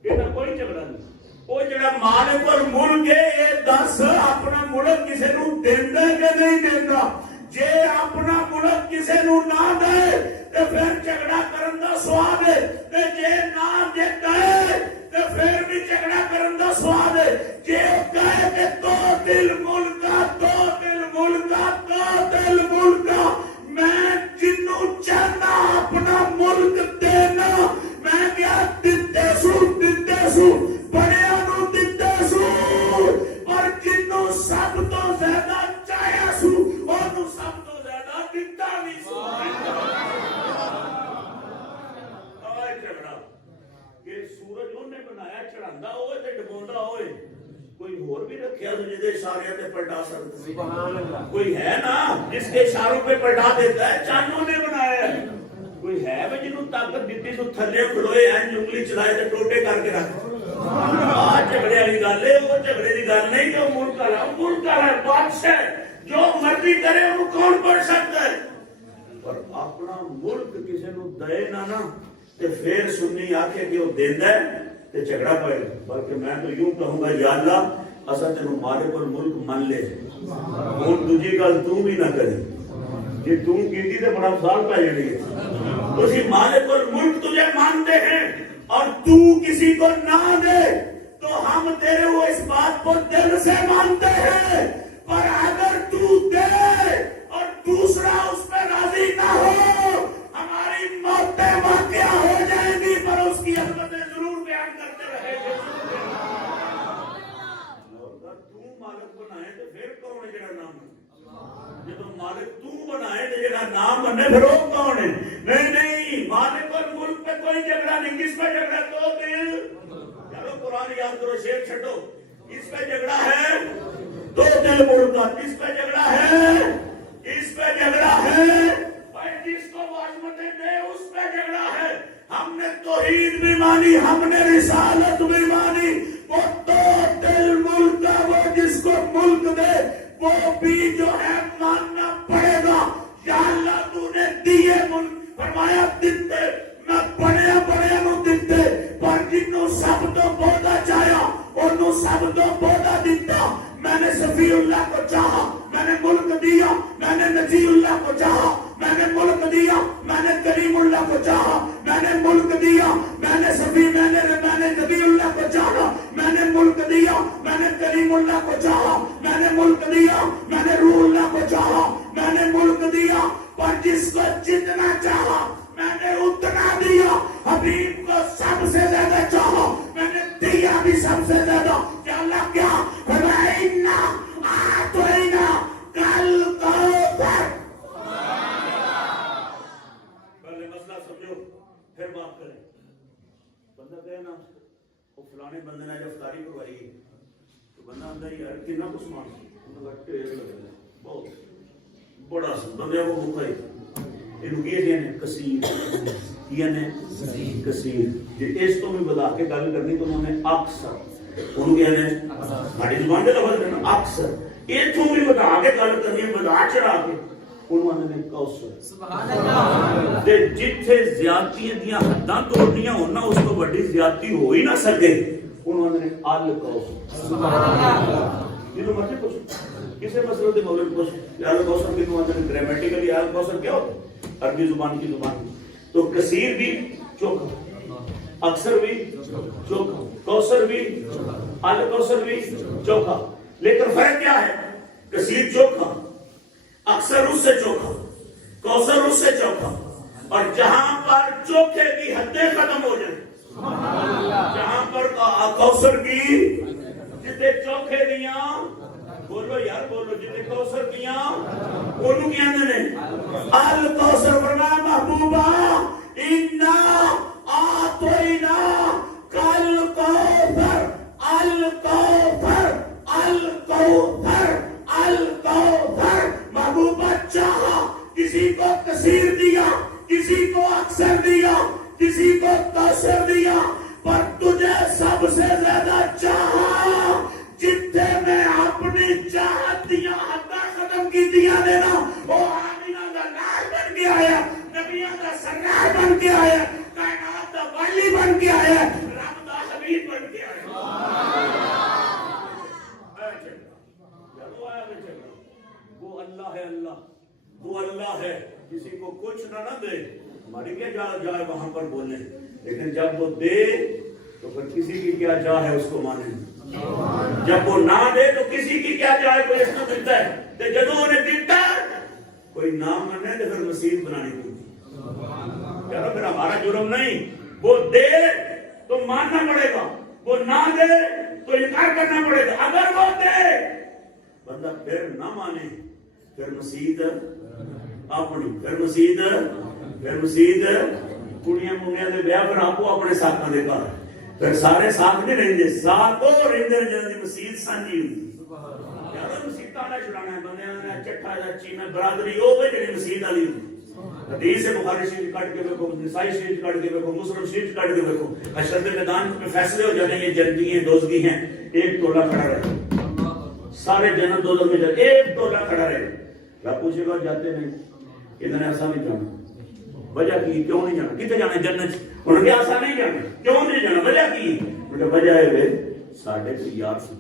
یہ کوئی جھگڑا نہیں۔ وہ جڑا مالک اور ملک ہے یہ دس اپنا ملک کسی نو دیندا کہ نہیں دیندا؟ جے اپنا ملک کسی نو نہ دے تے پھر جھگڑا کرن دا سواد ہے، تے جے نہ دیتا ہے تے پھر بھی جھگڑا کرن دا سواد ہے۔ جے کہے کہ تو دل ملکا، تو دل ملکا، تو دل ملکا، میں جنوں چاہنا اپنا ملک دینا، میں کیا دتے سو بڑیاں نو دتے سو، اور جنوں سب تو زیادہ چاہیا سو اونوں سب تو زیادہ دتا نہیں سو۔ آئے جھگڑا کہ سورج انہیں بنایا چڑھاندا ہوئے تے ڈبوندا ہوئے، کوئی اور بھی رکھیا تو جدے اشارے تے پلٹا سکتا؟ کوئی ہے نا جس کے اشاروں پہ پلٹا دیتا ہے؟ چانوں نے بنایا ہے۔ کوئی ہے وہ جنہوں طاقت دیتی تو تھلے کھڑوئے ہیں انگلی چلائے تے ٹوٹے کر کے رکھ۔ جھگڑے والی گل ہے، وہ جھگڑے کی گل نہیں کہ وہ ملک والا، ملک والا بادشاہ جو مرضی کرے وہ کون پڑھ سکتا ہے؟ پر اپنا ملک کسی نو دے نہ تے پھر سنی آکھے کہ وہ دیندا ہے تے جھگڑا پڑے، بلکہ میں تو یوں کہوں گا یا اللہ اساں تینوں مالک الملک من لے، ہن دوجی گل تو بھی نہ کرے، جی تو کیتی تے بڑا سال پہ جڑی ہے۔ تسی مالک الملک تجھے مانتے ہیں اور تو کسی کو نہ دے تو ہم تیرے وہ اس بات کو دل سے مانتے ہیں، پر اگر تو دے اور دوسرا اس پہ راضی نہ ہو ہماری موتیں واقع ہو جائیں گی، پر اس کی عظمتیں ضرور بیان کرتے رہے گے۔ اگر تو مالک بنائے تو پھر کون ہے جڑا نام ہے؟ جب مالک تو بنائے تو جڑا نام بنے پھر وہ کون ہے؟ نہیں مالک اور ملک پہ کوئی جھگڑا نہیں۔ کس پہ جھگڑا؟ تو دل۔ چلو قرآن یاد کرو، شیر چھٹو۔ اس پہ جھگڑا ہے تو دل ملک کا، اس پہ جھگڑا ہے، اس پہ جھگڑا ہے، جس کو عظمتیں دے اس پہ جھگڑا ہے۔ ہم نے توحید بھی مانی، ہم نے رسالت بھی مانی، وہ تو دل ملک کا، وہ جس کو ملک دے وہ بھی جو ہے ماننا پڑے گا۔ یا اللہ تو نے دیے ملک، فرمایا دیتے میں بڑے نو دیتے، پر جنوں سب تو بہتا چاہیا انہوں سب تو بہتا دیتا۔ میں نے صفی اللہ کو چاہا، میں نے ملک دیا، میں نے نجی اللہ کو چاہا، میں نے ملک دیا، میں نے کریم اللہ کو چاہا، میں نے ملک دیا، میں نے صفی، میں نے نبی اللہ کو چاہا، میں نے ملک دیا، میں نے کریم اللہ کو چاہا، میں نے ملک دیا، میں نے روح اللہ کو چاہا، میں نے ملک دیا، پر جس کو جتنا چاہا میں نے اتنا دیا۔ حبیب کو سب سے زیادہ چاہا، میں نے دیا بھی سب سے زیادہ۔ کہ اللہ کیا فرمائنا آتوینا کل کوثر۔ پہلے مسئلہ سمجھو پھر بات کریں۔ بندہ کہے نا وہ فلانے بندے نے جب افطاری کروائی تو بندہ اندر یار کتنا کچھ مان بہت بڑا سا بندے کو بھوکا کثیر اس تو بھی بتا کے گل کرنی تو انہوں نے اکثر انہوں کہنے ہماری زبان کے لفظ کرنا اکثر یہ تو بھی بتا کے گل کرنی بتا چڑھا کے انہوں نے کوثر جتھے زیادتی دیا حداں توڑنیاں ہونا اس کو بڑی زیادتی ہو ہی نہ سکے انہوں نے الکوثر جنہوں مرضی پوچھو کسی مسئلے کے مولد پوچھو الکوثر کی تو گرامیٹیکلی الکوثر کیا ہوتا عربی زبان کی زبان تو کثیر بھی چوکھا، اکثر بھی چوکھا، کوثر بھی الکوثر بھی چوکھا، لیکن فرق کیا ہے؟ کثیر چوکھا، اکثر اس سے چوکھا، کوثر اس سے چوکھا، اور جہاں پر چوکھے کی حدیں ختم ہو جائیں، جہاں پر کوثر کی جتنے چوکھے دیاں بولو یار بولو جتنے کوثر دیاں انہوں کیا نے الکوثر فرمایا محبوبہ انا آتوینا کل کوثر الکوثر الکوثر الکوثر۔ محبوبہ چاہا کسی کو کثیر دیا، کسی کو اکثر دیا، کسی کو کوثر دیا، پر تجھے سب سے زیادہ چاہا جتنے میں اپنی چاہت دیا حداں ختم کی دیا دینا وہ آمینہ دا لال بن کے آیا، نبیوں دا سردار بن کے آیا، کائنات دا والی بن کے آیا، رب دا حبیب بن کے آیا۔ اللہ ہے اللہ، وہ اللہ ہے، کسی کو کچھ نہ دے، ہماری کیا جائے وہاں پر بولنے، لیکن جب وہ دے تو پھر کسی کی کیا جا ہے اس کو مانے، جب وہ نہ دے تو کسی کی کیا جائے، کوئی اس کو دیتا ہے تو جدو انہیں دیتا کوئی نام مانے تو پھر مسیح بنانی پڑتی، یار پھر ہمارا جرم نہیں، وہ دے تو ماننا پڑے گا، وہ نہ دے تو انکار کرنا پڑے گا، اگر وہ دے بندہ پھر نہ مانے پھر مسیح اپنی، پھر مسیح کڑیاں منگیاں دے بیاہ پر آپ اپنے ساتھاں دے گھر، پھر سارے ساتھ نہیں رہندے، ساتھوں رہندے جلدی مسیح سانجی ہوندی، یار مسیح تالا چھڑانا ہے بندیاں نے چٹھا دا چینا برادری او وے جڑی مسیح والی ہوندی، حدیث بخاری شریف کٹ کے دیکھو، نسائی شریف کٹ کے دیکھو، مسلم شریف کٹ کے دیکھو، حشر کے میدان میں فیصلے ہو جاتے ہیں، یہ جنتی ہیں دوزگی ہیں، ایک ٹولہ کھڑا رہے، سارے جنت دوزخ میں جاتے، ایک ٹولہ کھڑا رہے، کیا پوچھے گا جاتے نہیں، ادھر ایسا نہیں جانا، وجہ کی کیوں نہیں جانا، کتے جانا جنت، انہوں نے ایسا نہیں جانا، کیوں نہیں جانا، وجہ کی، وجہ ہے ساڑھے کو یار سن،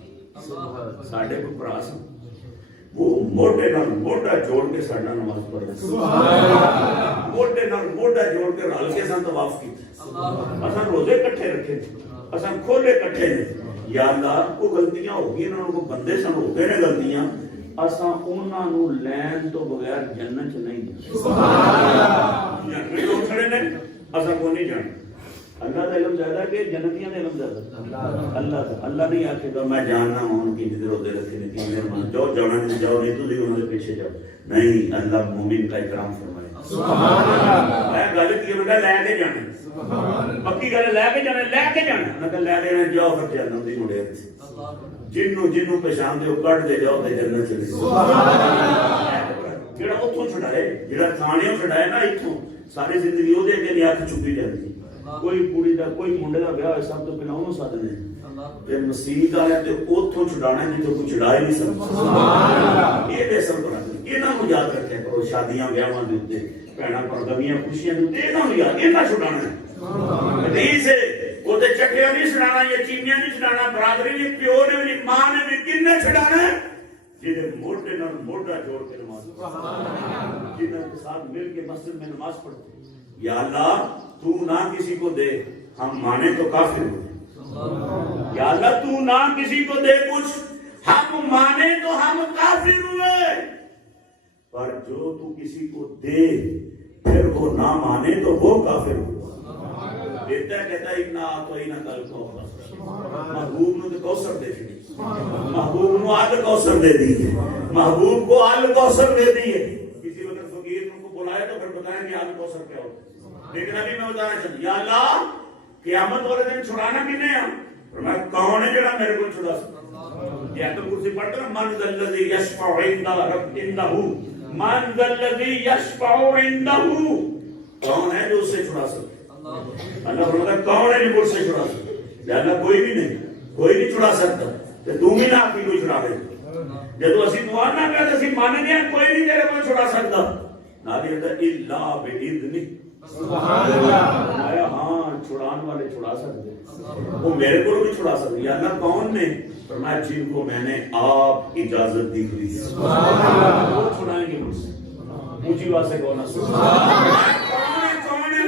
ساڑھے کو پرا سن، وہ موٹے نال موٹا جوڑ کے ساڈا نماز پڑھنا، موٹے نال موٹا جوڑ کے رل کے سن طواف کیتا، اساں روزے کٹھے رکھے، اساں کھولے کٹھے نے، یا اللہ کو غلطیاں ہو گئی، انہوں کو بندے سن ہوتے نے غلطیاں، اساں انہاں نو لین تو بغیر جنت نہیں جانا، جنت لوگ کھڑے نے، اساں کو نہیں جانا، اللہ کا علم زیادہ کہ جنتیاں کا علم زیادہ، اللہ نہیں آکھے گا میں جاننا ہوں ان کی جدھر روزے رکھے نے تین مہربان جاؤ، جانا نہیں جاؤ، نہیں تو بھی انہوں نے پیچھے جاؤ، نہیں، اللہ مومن کا اکرام فرمائے، میں گل کی میں لے کے جانا، پکی گل لے کے جانا، میں کہ لے کے جاؤ پھر جنت دی مڑے جنوں پہچان دے کٹ دے جاؤ تے جنت چلے جڑا اتوں چھڑائے، جڑا تھانے چھڑائے نا اتوں ساری زندگی وہ دے کے اکھ چپی جاتی، کوئی کڑی دا کوئی منڈے دا بیاہ سب تو پہلا انہوں سادنے تے مسیح دا ہے تے اوتھوں چھڑانا ہے جتوں کوئی چھڑائے نہیں سکتا، یہ دے سب کرنا، انہاں کو یاد رکھیا کرو، شادیاں بیاہاں دے اوتے بھیناں پرگمیاں خوشیاں دے اوتے انہاں کو یاد، انہاں چھڑانا ہے، حدیث ہے وہ تے چٹیاں نہیں چھڑانا، یہ چینیاں نہیں چھڑانا، برادری نہیں، پیو نے نہیں، ماں نے نہیں، کن نے چھڑانا ہے، جنہیں موٹے نال موٹا جوڑ کے نماز پڑھتے، جنہیں کے ساتھ مل کے مسجد میں نماز پڑھتے، یا اللہ تو نہ کسی کو دے ہم مانے تو کافر ہوئے، یا اللہ تو نہ کسی کو دے کچھ ہم مانے تو ہم کافر ہوئے، پر جو تو کسی کو دے پھر وہ نہ مانے تو وہ کافر ہوئے، دیتا ہے کہتا ہے انا اعطیناک الکوثر، محبوب نو تو کوثر دے دی، محبوب نو آل کوثر دے دی، محبوب کو آل کوثر دے دی ہے، کسی وقت فقیر کو بلائے تو پھر بتائیں کہ آل کوثر کیا ہوتا ہے، لیکن ابھی میں بتانا چاہتا یا اللہ قیامت والے دن چھڑانا کنے ہیں، فرمایا کون ہے جڑا میرے کو چھڑا سکتا، یہ تو کرسی پڑھتے نا من ذا الذی یشفع عندہ، من ذا الذی یشفع عندہ، کون ہے جو اس سے چھڑا سکتا، اللہ فرماتا کون ہے جو اس سے چھڑا سکتا، یا اللہ کوئی بھی نہیں چھڑا سکتا، تو تم ہی نہ کوئی چھڑا دے، جب اسی دعا نہ کرتے اسی مانے گیا کوئی نہیں تیرے کو چھڑا سکتا، نہ دیتا الا باذنہ، سبحان اللہ، آیا ہاں چھڑان والے چھڑا سکتے، وہ میرے کو بھی چھڑا سکتے، یا اللہ کون نے، فرمایا جن کو میں نے آپ اجازت دی ہوئی، سبحان اللہ، وہ چھڑائیں گے مجھ سے، اونچی بات سے کہنا سبحان اللہ، کون ہے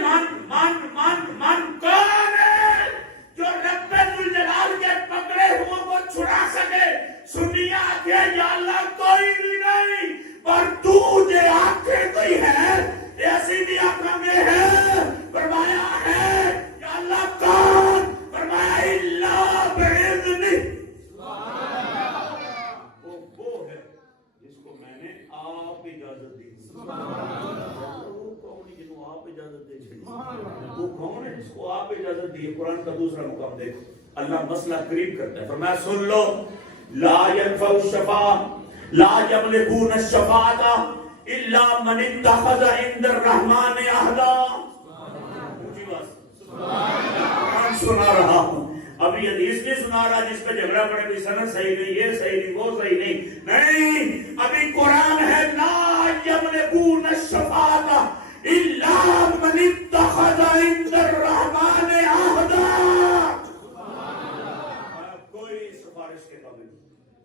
من کون ہے جو رب ذوالجلال کے پکڑے ہوئے کو چھڑا سکے، سنیا کہ یا اللہ کوئی بھی نہیں، پر تو جو آنکھیں کوئی ہے ایسی بھی آنکھیں میں ہے، فرمایا ہے یا اللہ کون، فرمایا اللہ باذنہ، وہ ہے جس کو میں نے آپ اجازت دی، وہ کون ہے جنہوں آپ اجازت دے، وہ کون ہے جس کو آپ اجازت دی، قرآن کا دوسرا مقام دیکھو، اللہ مسئلہ قریب کرتا ہے، فرمایا سن لو لا ينفع الشفاعة لا يملكون الشفاعة الا من اتخذ عند الرحمن عہدا، سنا رہا ہوں، ابھی حدیث نہیں سنا رہا جس پہ جھگڑا پڑے بھی سند صحیح نہیں، یہ صحیح نہیں، وہ صحیح نہیں، ابھی قرآن ہے لا یملکون الشفاعة الا من اتخذ عند الرحمن عہدا، کوئی سفارش کے قابل،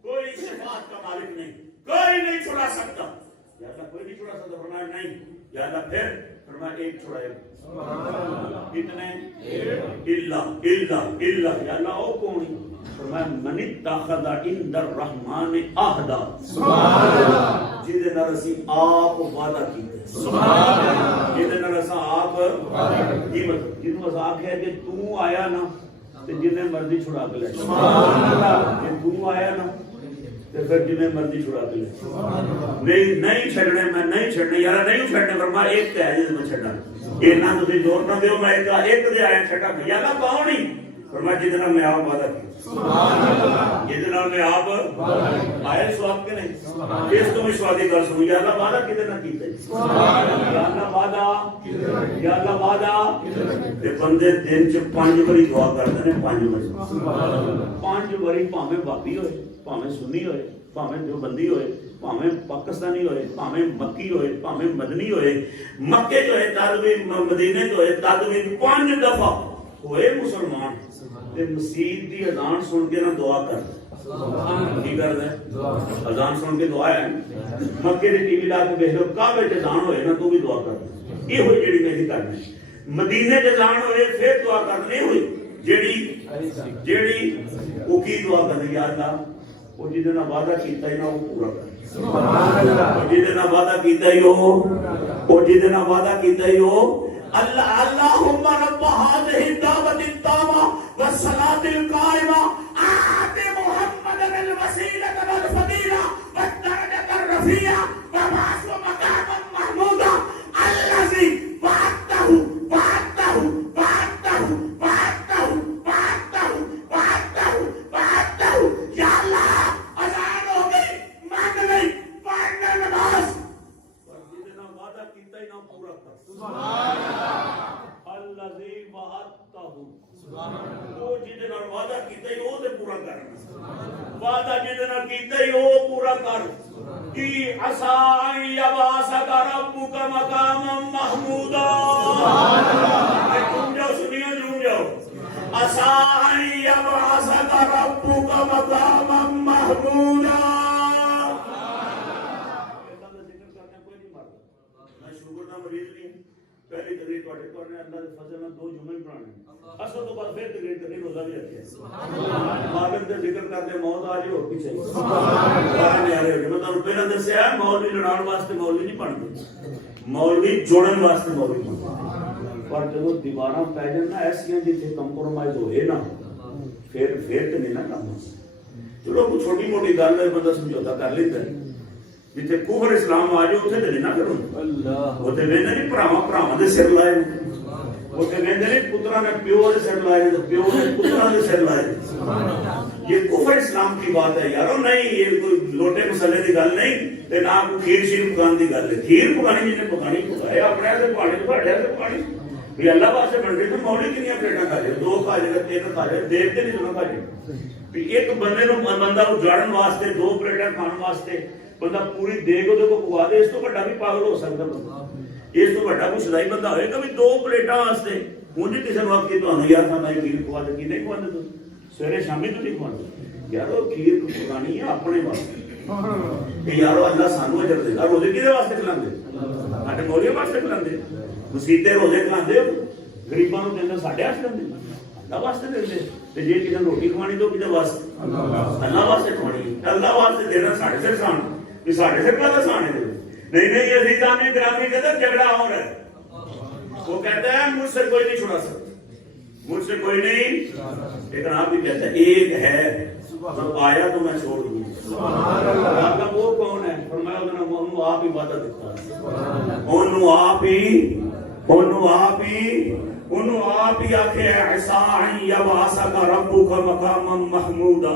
کوئی شفاعت کا مالک نہیں، کوئی نہیں چھڑا سکتا، یا اللہ کوئی نہیں چھڑا سکتا، فرمایا نہیں، یا اللہ پھر فرمایا ایک چھڑائے گا، کتنے؟ الا یا اللہ او کون ہے؟ فرمایا من اتخذ عند الرحمن عہدا، جہدے نال اسی آپ وعدہ کیتے، جہدے نال اساں آپ کی مطلب جنوں اساں آکھیا کہ تو آیا نا تے جنے مرضی چھڑا کے لے، جے تو آیا نا تے پھر جنے مرضی چھڑا کے لے، نہیں چھڑنے، میں نہیں چھڑنے، یار نہیں چھڑنے، فرمایا ایک تے ہے جس میں چھڑنا، اینا تسی زور نہ دیو، میں ایک دے آیا چھڑا، یا اللہ کون نہیں؟ فرمایا جہدے نال میں آپ وعدہ کیا، جہدے نال میں آپ آئے سواب کے نہیں، اس تو مشوادی کر سنوں، یا اللہ وعدہ کدے نہ کیتے، یا اللہ وعدہ، یا اللہ وعدہ، تے بندے دن چ 5 باری دعا کرتے ہیں، 5 باری پاویں بابی ہوئے، پاویں سنی ہوئے، پاویں دیوبندی ہوئے، پاویں پاکستانی ہوئے، پاویں مکی ہوئے، پاویں مدنی ہوئے، مکے جو ہے تدوی، مدینے جو ہے تدوی، 5 دفعہ ہوئے مسلمان تے مسجد دی اذان سن کے نہ دعا کر کی کردا ہے، اذان سن کے دعا ہے، مکے دی ٹی وی لا کے دیکھ لو، کعبے تے اذان ہوئے نا تو بھی دعا کر، یہ ہوئی جڑی میری کرنا ہے، مدینے تے اذان ہوئے پھر دعا کرنی ہوئی جیڑی وہ کی دعا کرنی، یا اللہ وہ جہدے نال وعدہ کیتا ہے نا وہ پورا کر، سبحان اللہ، جہدے نال وعدہ کیتا ہے وہ جہدے نال وعدہ کیتا ہے وہ اللہ، اللہم رب هذه الدعوة التامة والصلاة القائمة آت محمدا الوسيلة والفضيلة والدرجة الرفيعة وابعثه مقاما محمودا الذي وعدته یا اللہ اذان ہو گئی، مانگ نہیں، پڑھنا نماز، جہدے نال وعدہ کیتا ہی نہ پورا کر، سبحان اللہ، الذی وعدتہ، وہ جہدے نال وعدہ کیتا ہی وہ تے پورا کرنا، وعدہ جہدے نال کیتا ہی وہ پورا کر، کی عسى ان يبعثك ربك مقاما محمودا، تم جاؤ سنیو جھوم جاؤ، عسى ان يبعثك ربك مقاما محمودا، پہلی تقریر تواڈے کول نے اللہ دے فضل نال 2 جمعے پڑھانے، اصل تو بعد پھر تقریر روزہ بھی رکھیا، سبحان اللہ، مالک دے ذکر کردے موت آ جائے اور پیچھے، سبحان اللہ، میں تانوں پہلا دسیا مولوی لڑاؤن واسطے مولوی نہیں بنتے، مولوی جوڑن واسطے مولوی بنتے، پر جدوں دیواراں پے جان نا ایسیاں جتھے کمپرومائز ہوئے نا پھر تے نہیں نا کام، چلو کوئی چھوٹی موٹی گل ہے بندہ سمجھوتا کر لیتا ہے، جتھے کفر اسلام آ جائے اتنے تو نہیں کرو، اتنے وہدے نہیں پراواں دے سر لائے، اتنے وہدے نہیں پتراں نے پیو دے سر لائے، پیو نے پتراں دے سر لائے، یہ کفر اسلام کی بات ہے یارو، نہیں یہ کوئی لوٹے مسئلے کی گل نہیں، تے نہ کوئی کھیر شیر پکان کی گل ہے، کھیر پکانی جن نے پکانی پکائے اپنے سے پکانی تھوڑے سے پکانی، بھی اللہ واسطے بن گئے تو مولی کنیاں پلیٹاں کھا جائے، 2 کھا جائے 3 کھا جائے، دیکھتے نہیں سنا کھا جائے، ایک بندے نو بندہ اجاڑن واسطے 2 پلیٹاں کھان واسطے بندہ پوری دیگ وہ پکوا دے، اس تو بڑا بھی پاگل ہو سکتا بندہ، اس تو بڑا کوئی شدائی بندہ ہوئے گا بھی 2 پلیٹاں واسطے، ہوں جی کسی وقت کی تمہیں یار تھا میں کھیر پکوا دے، کی نہیں پکوا دے، سویرے شامی تو نہیں پکوا دے، یارو کھیر پکانی ہے اپنے واسطے، یارو اللہ سانو اجر دے گا، روزے کدے واسطے کھلاندے، ساڈے مولیاں واسطے کھلاندے، مسیتے روزے کھلاندے، غریباں نوں دیندے ساڈے واسطے دیندے، اللہ واسطے دیندے، تے جے کسے روٹی کھوانی تو کدے واسطے، اللہ واسطے کھوانی، اللہ واسطے دینا ساڈے سے سان، کہ ساڈے سے پتہ سانے دے، نہیں یہ عزیزان گرامی کے اندر جھگڑا ہو رہا ہے، وہ کہتا ہے مجھ سے کوئی نہیں چھڑا سکتا، مجھ سے کوئی نہیں، لیکن آپ بھی کہتے ہیں ایک ہے جب آیا تو میں چھوڑ دوں، اللہ وہ کون ہے؟ فرمایا انہوں آپ ہی وعدہ دیتا ہے، انہوں آپ ہی آکھے عسى ان يبعثك ربك مقاما محمودا،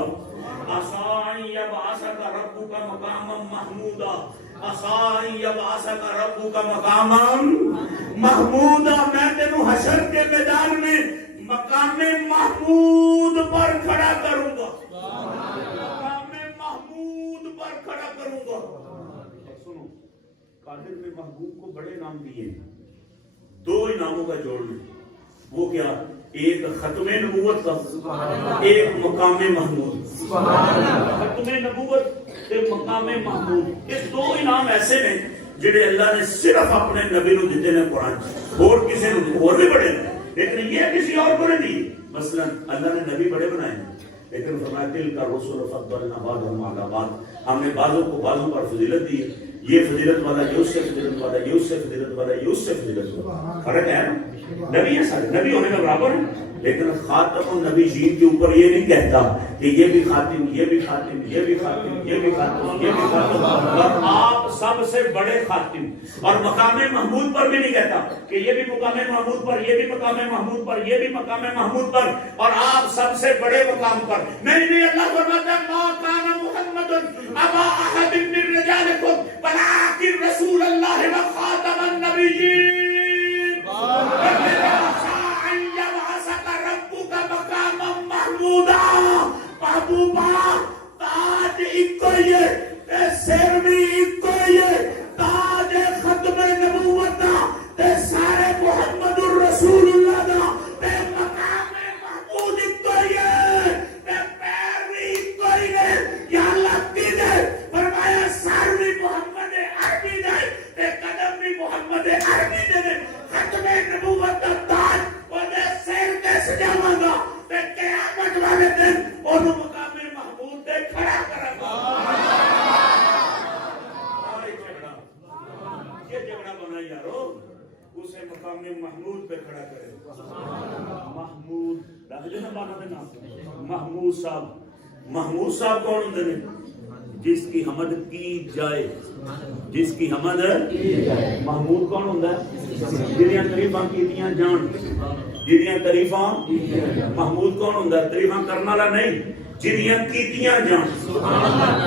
عسى ان يبعثك ربك مقاما محمودا، عسى ان يبعثك ربك مقاما محمودا، میں تینوں حشر کے میدان میں مقام محمود پر کھڑا کروں گا، مقام محمود پر کھڑا کروں گا۔ سنو، قادر نے محبوب کو بڑے نام دیے، 2 انعاموں کا جوڑ لیں، وہ کیا؟ ایک ختم نبوت کا، ایک مقام محمود، ختم نبوت تے مقام محمود، یہ 2 انعام ایسے ہیں جڑے اللہ نے صرف اپنے نبی نو دیتے نے قرآن، اور کسی نو اور بھی بڑے ہیں لیکن یہ کسی اور کو نہیں دی۔ مثلا اللہ نے نبی بڑے بنائے ہیں لیکن فرمایا تلک الرسل فضلنا بعضهم علی بعض، ہم نے بعضوں کو بعضوں پر فضیلت دی، یہ فضیلت والا یہ اس سے فضیلت والا، یہ اس سے فضیلت والا، یہ اس سے فضیلت والا۔ فرق ہے نا، نبی ہے سارے نبی ہونے کا برابر ہے، لیکن خاتم النبیین کے اوپر یہ نہیں کہتا کہ یہ بھی خاتم، یہ بھی خاتم، یہ بھی خاتم، یہ بھی خاتم، یہ بھی خاتم، اور آپ سب سے بڑے خاتم۔ اور مقام محمود پر بھی نہیں کہتا کہ یہ بھی مقام محمود پر، یہ بھی مقام محمود پر، یہ بھی مقام محمود پر، اور آپ سب سے بڑے مقام پر۔ نہیں، اللہ فرماتا ہے ما کان محمد ابا احد من رجالکم ولکن رسول اللہ وخاتم النبیین۔ محبوبہ تاج ایک ہی ہے، سیرمی ایک ہی ہے، تاج ختم نبوت دا تے سارے محمد الرسول اللہ دا تے مقام محمود ایک ہی ہے، تے پیروی ایک ہی ہے۔ یا اللہ کی دے فرمایا ساروی محمد عربی دے تے قدم بھی محمد عربی دے، ختم نبوت دا تاج وہ دے سیر تے سجاواں گا تے قیامت والے دن انہوں مقام محمود دے کھڑا کرے گا۔ یہ جھگڑا بنا یارو، اسے مقام محمود پہ کھڑا کرے۔ محمود رکھ دینا بانا دینا، محمود صاحب کون ہوتے ہیں؟ جس کی حمد کی جائے، جس کی حمد محمود کون ہوتا ہے؟ جنہاں تعریفاں کیتیاں جان، جنہاں تعریفاں محمود کون ہوتا ہے؟ تعریفاں کرنے والا نہیں، جنہاں کیتیاں جان۔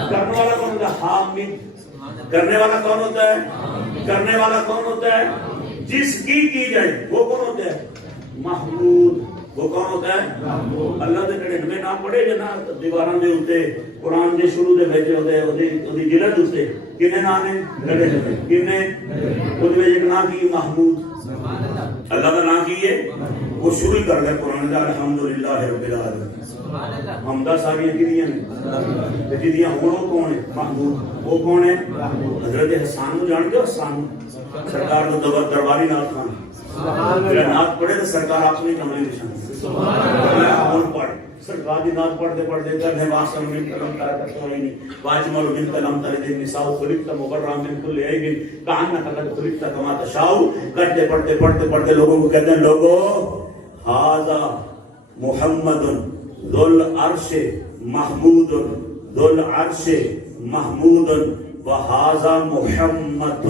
کرنے والا کون ہوتا ہے؟ حامد۔ کرنے والا کون ہوتا ہے؟ کرنے والا کون ہوتا ہے؟ جس کی جائے وہ کون ہوتا ہے؟ محمود۔ وہ کون ہوتا ہے؟ اللہ دے 99 نام پڑھے جنا دیواراں دے اوتے، قرآن دے شروع دے وچ اودی جلد اوتے کنے نام ہیں؟ 99۔ کنے؟ اودے وچ ایک نام کی محمود۔ اللہ دا نام کی ہے؟ وہ شروع کر دے قرآن دا الحمدللہ رب العالمین۔ حمدہ ساری کیدیاں نے تے جدیاں ہن وہ کون ہے؟ محمود۔ وہ کون ہے؟ حضرت حسان نو جان کے، حسان سرکار دا درباری نال خان میرا نعت پڑھے تو سرکار اپنی کملی نشان پڑھ سرکار کی نعت پڑھتے پڑھتے کرنے واسطہ من کلم تارا کرتا ہوئی نہیں واجمل من کلم تارا دے نساؤ خلقتا مبرہ من کل عیب کہانا قد خلقتا کما تشاؤ کرتے پڑھتے پڑھتے پڑھتے لوگوں کو کہتے ہیں لوگوں حاذا محمد ذو العرش محمود ذو العرش محمود وحاذا محمد۔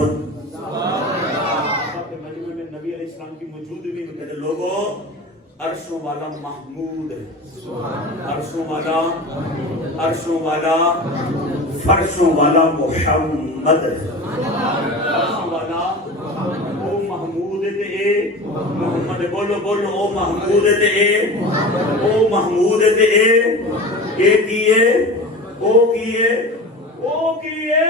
اسلام کی موجودگی میں کہتے لوگوں عرشوں والا محمود ہے، عرشوں والا فرشوں والا محمد ہے، عرشوں والا او محمود ہے تے اے محمد ہے۔ بولو بولو او محمود ہے تے اے، او محمود ہے تے اے کیے او کیے او کیے۔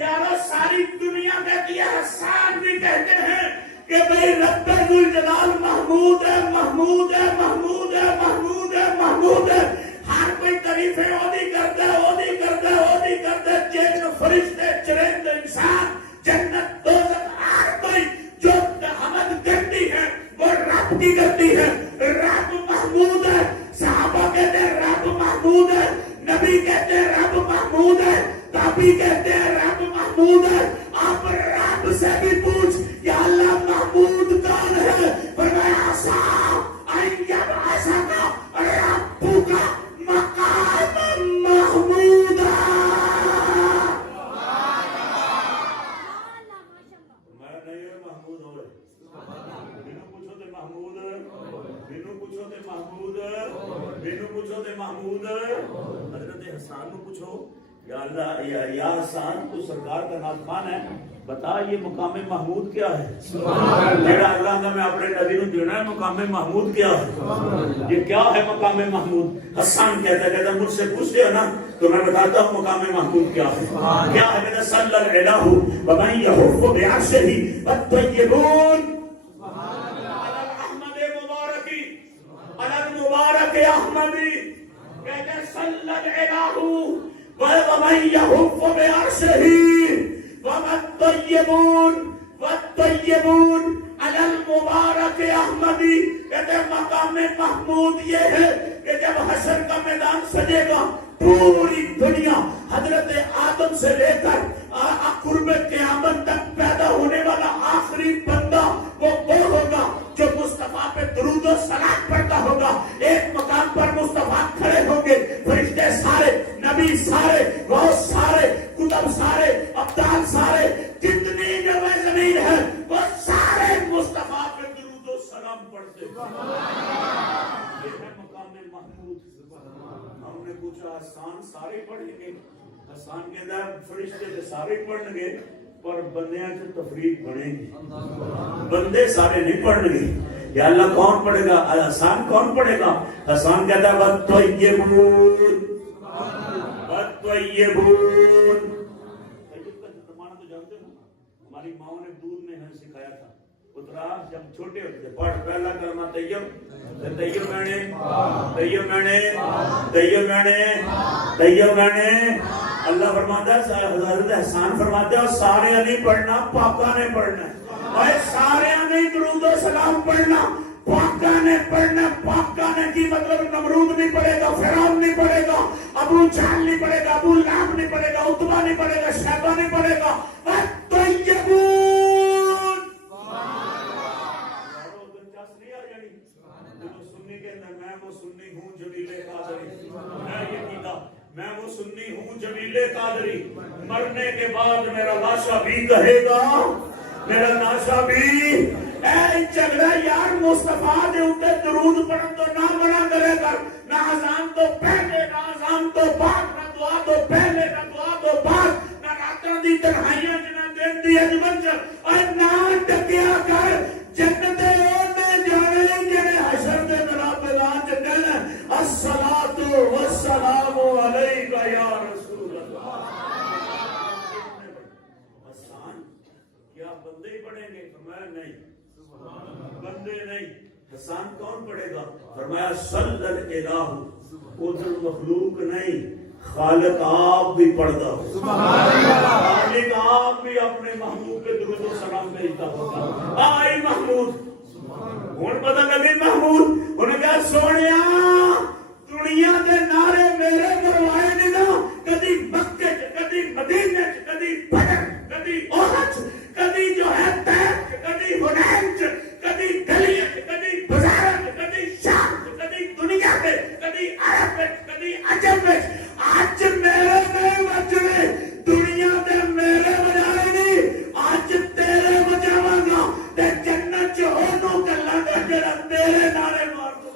یارو ساری دنیا کہتی ہے، حسان بھی کہتے ہیں کہ بھئی رب ذوالجلال محمود ہے، محمود ہے، محمود ہے، محمود ہے، محمود ہے۔ ہر کوئی تعریفیں اودی کرتا ہے، اودی کرتا ہے، اودی کرتا ہے، جن فرشتے چرند انسان جنت دوزخ ہر کوئی جو حمد کرتی ہے وہ رب کی کرتی ہے۔ رب محمود ہے، صحابہ کہتے ہیں رب محمود ہے، نبی کہتے ہیں رب محمود ہے، تابعی کہتے ہیں رب محمود ہے۔ آپ رب سے بھی پوچھ یا اللہ محمود کون ہے؟ فرمایا صاحب این یبعثک ربک مقام محمودا۔ میں نہیں محمود ہو رہے، مینوں پوچھو تے محمود، مینوں پوچھو تے محمود، مینوں پوچھو تے محمود۔ حضرت حسان کو پوچھو یا اللہ یا حسان تو سرکار کا نازمان ہے، بتا یہ مقام محمود کیا ہے؟ جیڑا اللہ نے میں اپنے نبی نو دینا ہے مقام محمود کیا ہے؟ یہ کیا ہے مقام محمود؟ حسان کہتا مجھ سے پوچھتے ہو نا تو میں بتاتا ہوں مقام محمود کیا ہے۔ کیا ہے؟ میں صلی الالہ ومن یحف بعرشہ والطیبون احمد مبارکی المبارک احمدی کہتے صلی الالہ ومن یحف بعرشہ ومن والطیبون علی المبارک احمدی. کہتے مقام محمود یہ ہے کہ جب حشر کا میدان سجے گا پوری دنیا حضرت آدم سے لے کر قرب قیامت تک پیدا ہونے والا آخری بندہ وہ ہوگا جو مصطفیٰ پہ درود و سلام پڑھتا ہوگا. ایک مقام پر مصطفیٰ کھڑے ہوں گے، فرشتے سارے، نبی سارے، غوث سارے، کتب سارے، ابدال سارے، جتنی جگہ زمین ہے وہ سارے مصطفیٰ پہ درود و سلام پڑھتے ہیں. یہ ہے مقام محمود. ہم نے پوچھا حسان سارے پڑھیں گے؟ حسان کہتا ہے فرشتے سارے پڑھیں گے پر بندیاں سے تفریق بڑھے گی، بندے سارے نہیں پڑھیں گے. یا اللہ کون پڑھے گا؟ حسان کون پڑھے گا؟ حسان کہتا ہے والطیبون والطیبون. طیب کا زمانہ تو جانتے ہو، ہماری ماں نے دودھ میں ہمیں سکھایا تھا. اترا جب چھوٹے ہوتے تھے پڑھ پہلا کلمہ طیب، طیب میں نے اللہ فرماتا ہے، حضرت احسان فرماتے ہیں سارے نہیں پڑھنا، پاکا نے پڑھنا. اور سارے نہیں درود و سلام پڑھنا، پاکا نے پڑھنا. پاکا نے کی مطلب نمرود نہیں پڑھے گا، فرعون نہیں پڑھے گا، ابو جہل نہیں پڑھے گا، ابو لہب نہیں پڑھے گا، عتبہ نہیں پڑھے گا، شیبہ نہیں پڑھے گا. طیبون دلچسپی آ جانی. سنی کے اندر میں وہ سنی ہوں جلیل قادری، میں وہ سنی ہوں جلیل قادری. مرنے کے بعد میرا لاشا بھی کہے گا، میرا لاشا بھی اے جگڑا یار مصطفیٰ دے اوپر درود پڑھن تو نہ منع کرے کر. نہ اذان تو پہلے، نہ اذان تو بعد، نہ دعا تو پہلے، نہ دعا تو بعد، نہ راتاں دی تنہائیاں جنہ دن دی اجمنچ اے نہ ڈکیا کر. جنت اونے جانے جڑے حشر دے میدان چ کہنا الصلاۃ والسلام علیک یا رسول اللہ. حسان کیا بندے ہی پڑھیں گے؟ فرمایا نہیں، بندے نہیں. حسان کون پڑھے گا؟ فرمایا صلی الہ، ادھر مخلوق نہیں، خالق آپ بھی پڑھتا ہو. خالق آپ بھی اپنے محمود پہ درود و سلام بھیجتا ہوگا. آئی محمود ہوں پتہ لگے محمود انہیں کہا سونیا دنیا دے نعرے میرے مروائے نہیں نا. کدی مکے چ، کدی مدینے چ، کدی بدر، کدی احد، کدی جو ہے طیف، کدی حنین چ، کدی گلیاں چ، کدی بازاراں چ، کدی شام چ، کدی دنیا تے، کدی عرب وچ، کدی عجم وچ. آج میرے نہیں بچنے، دنیا دے میرے بجائے نہیں، آج تیرے بجاواں گا تے جنت چ اونوں کلاں گا جڑا تیرے نعرے مار دو.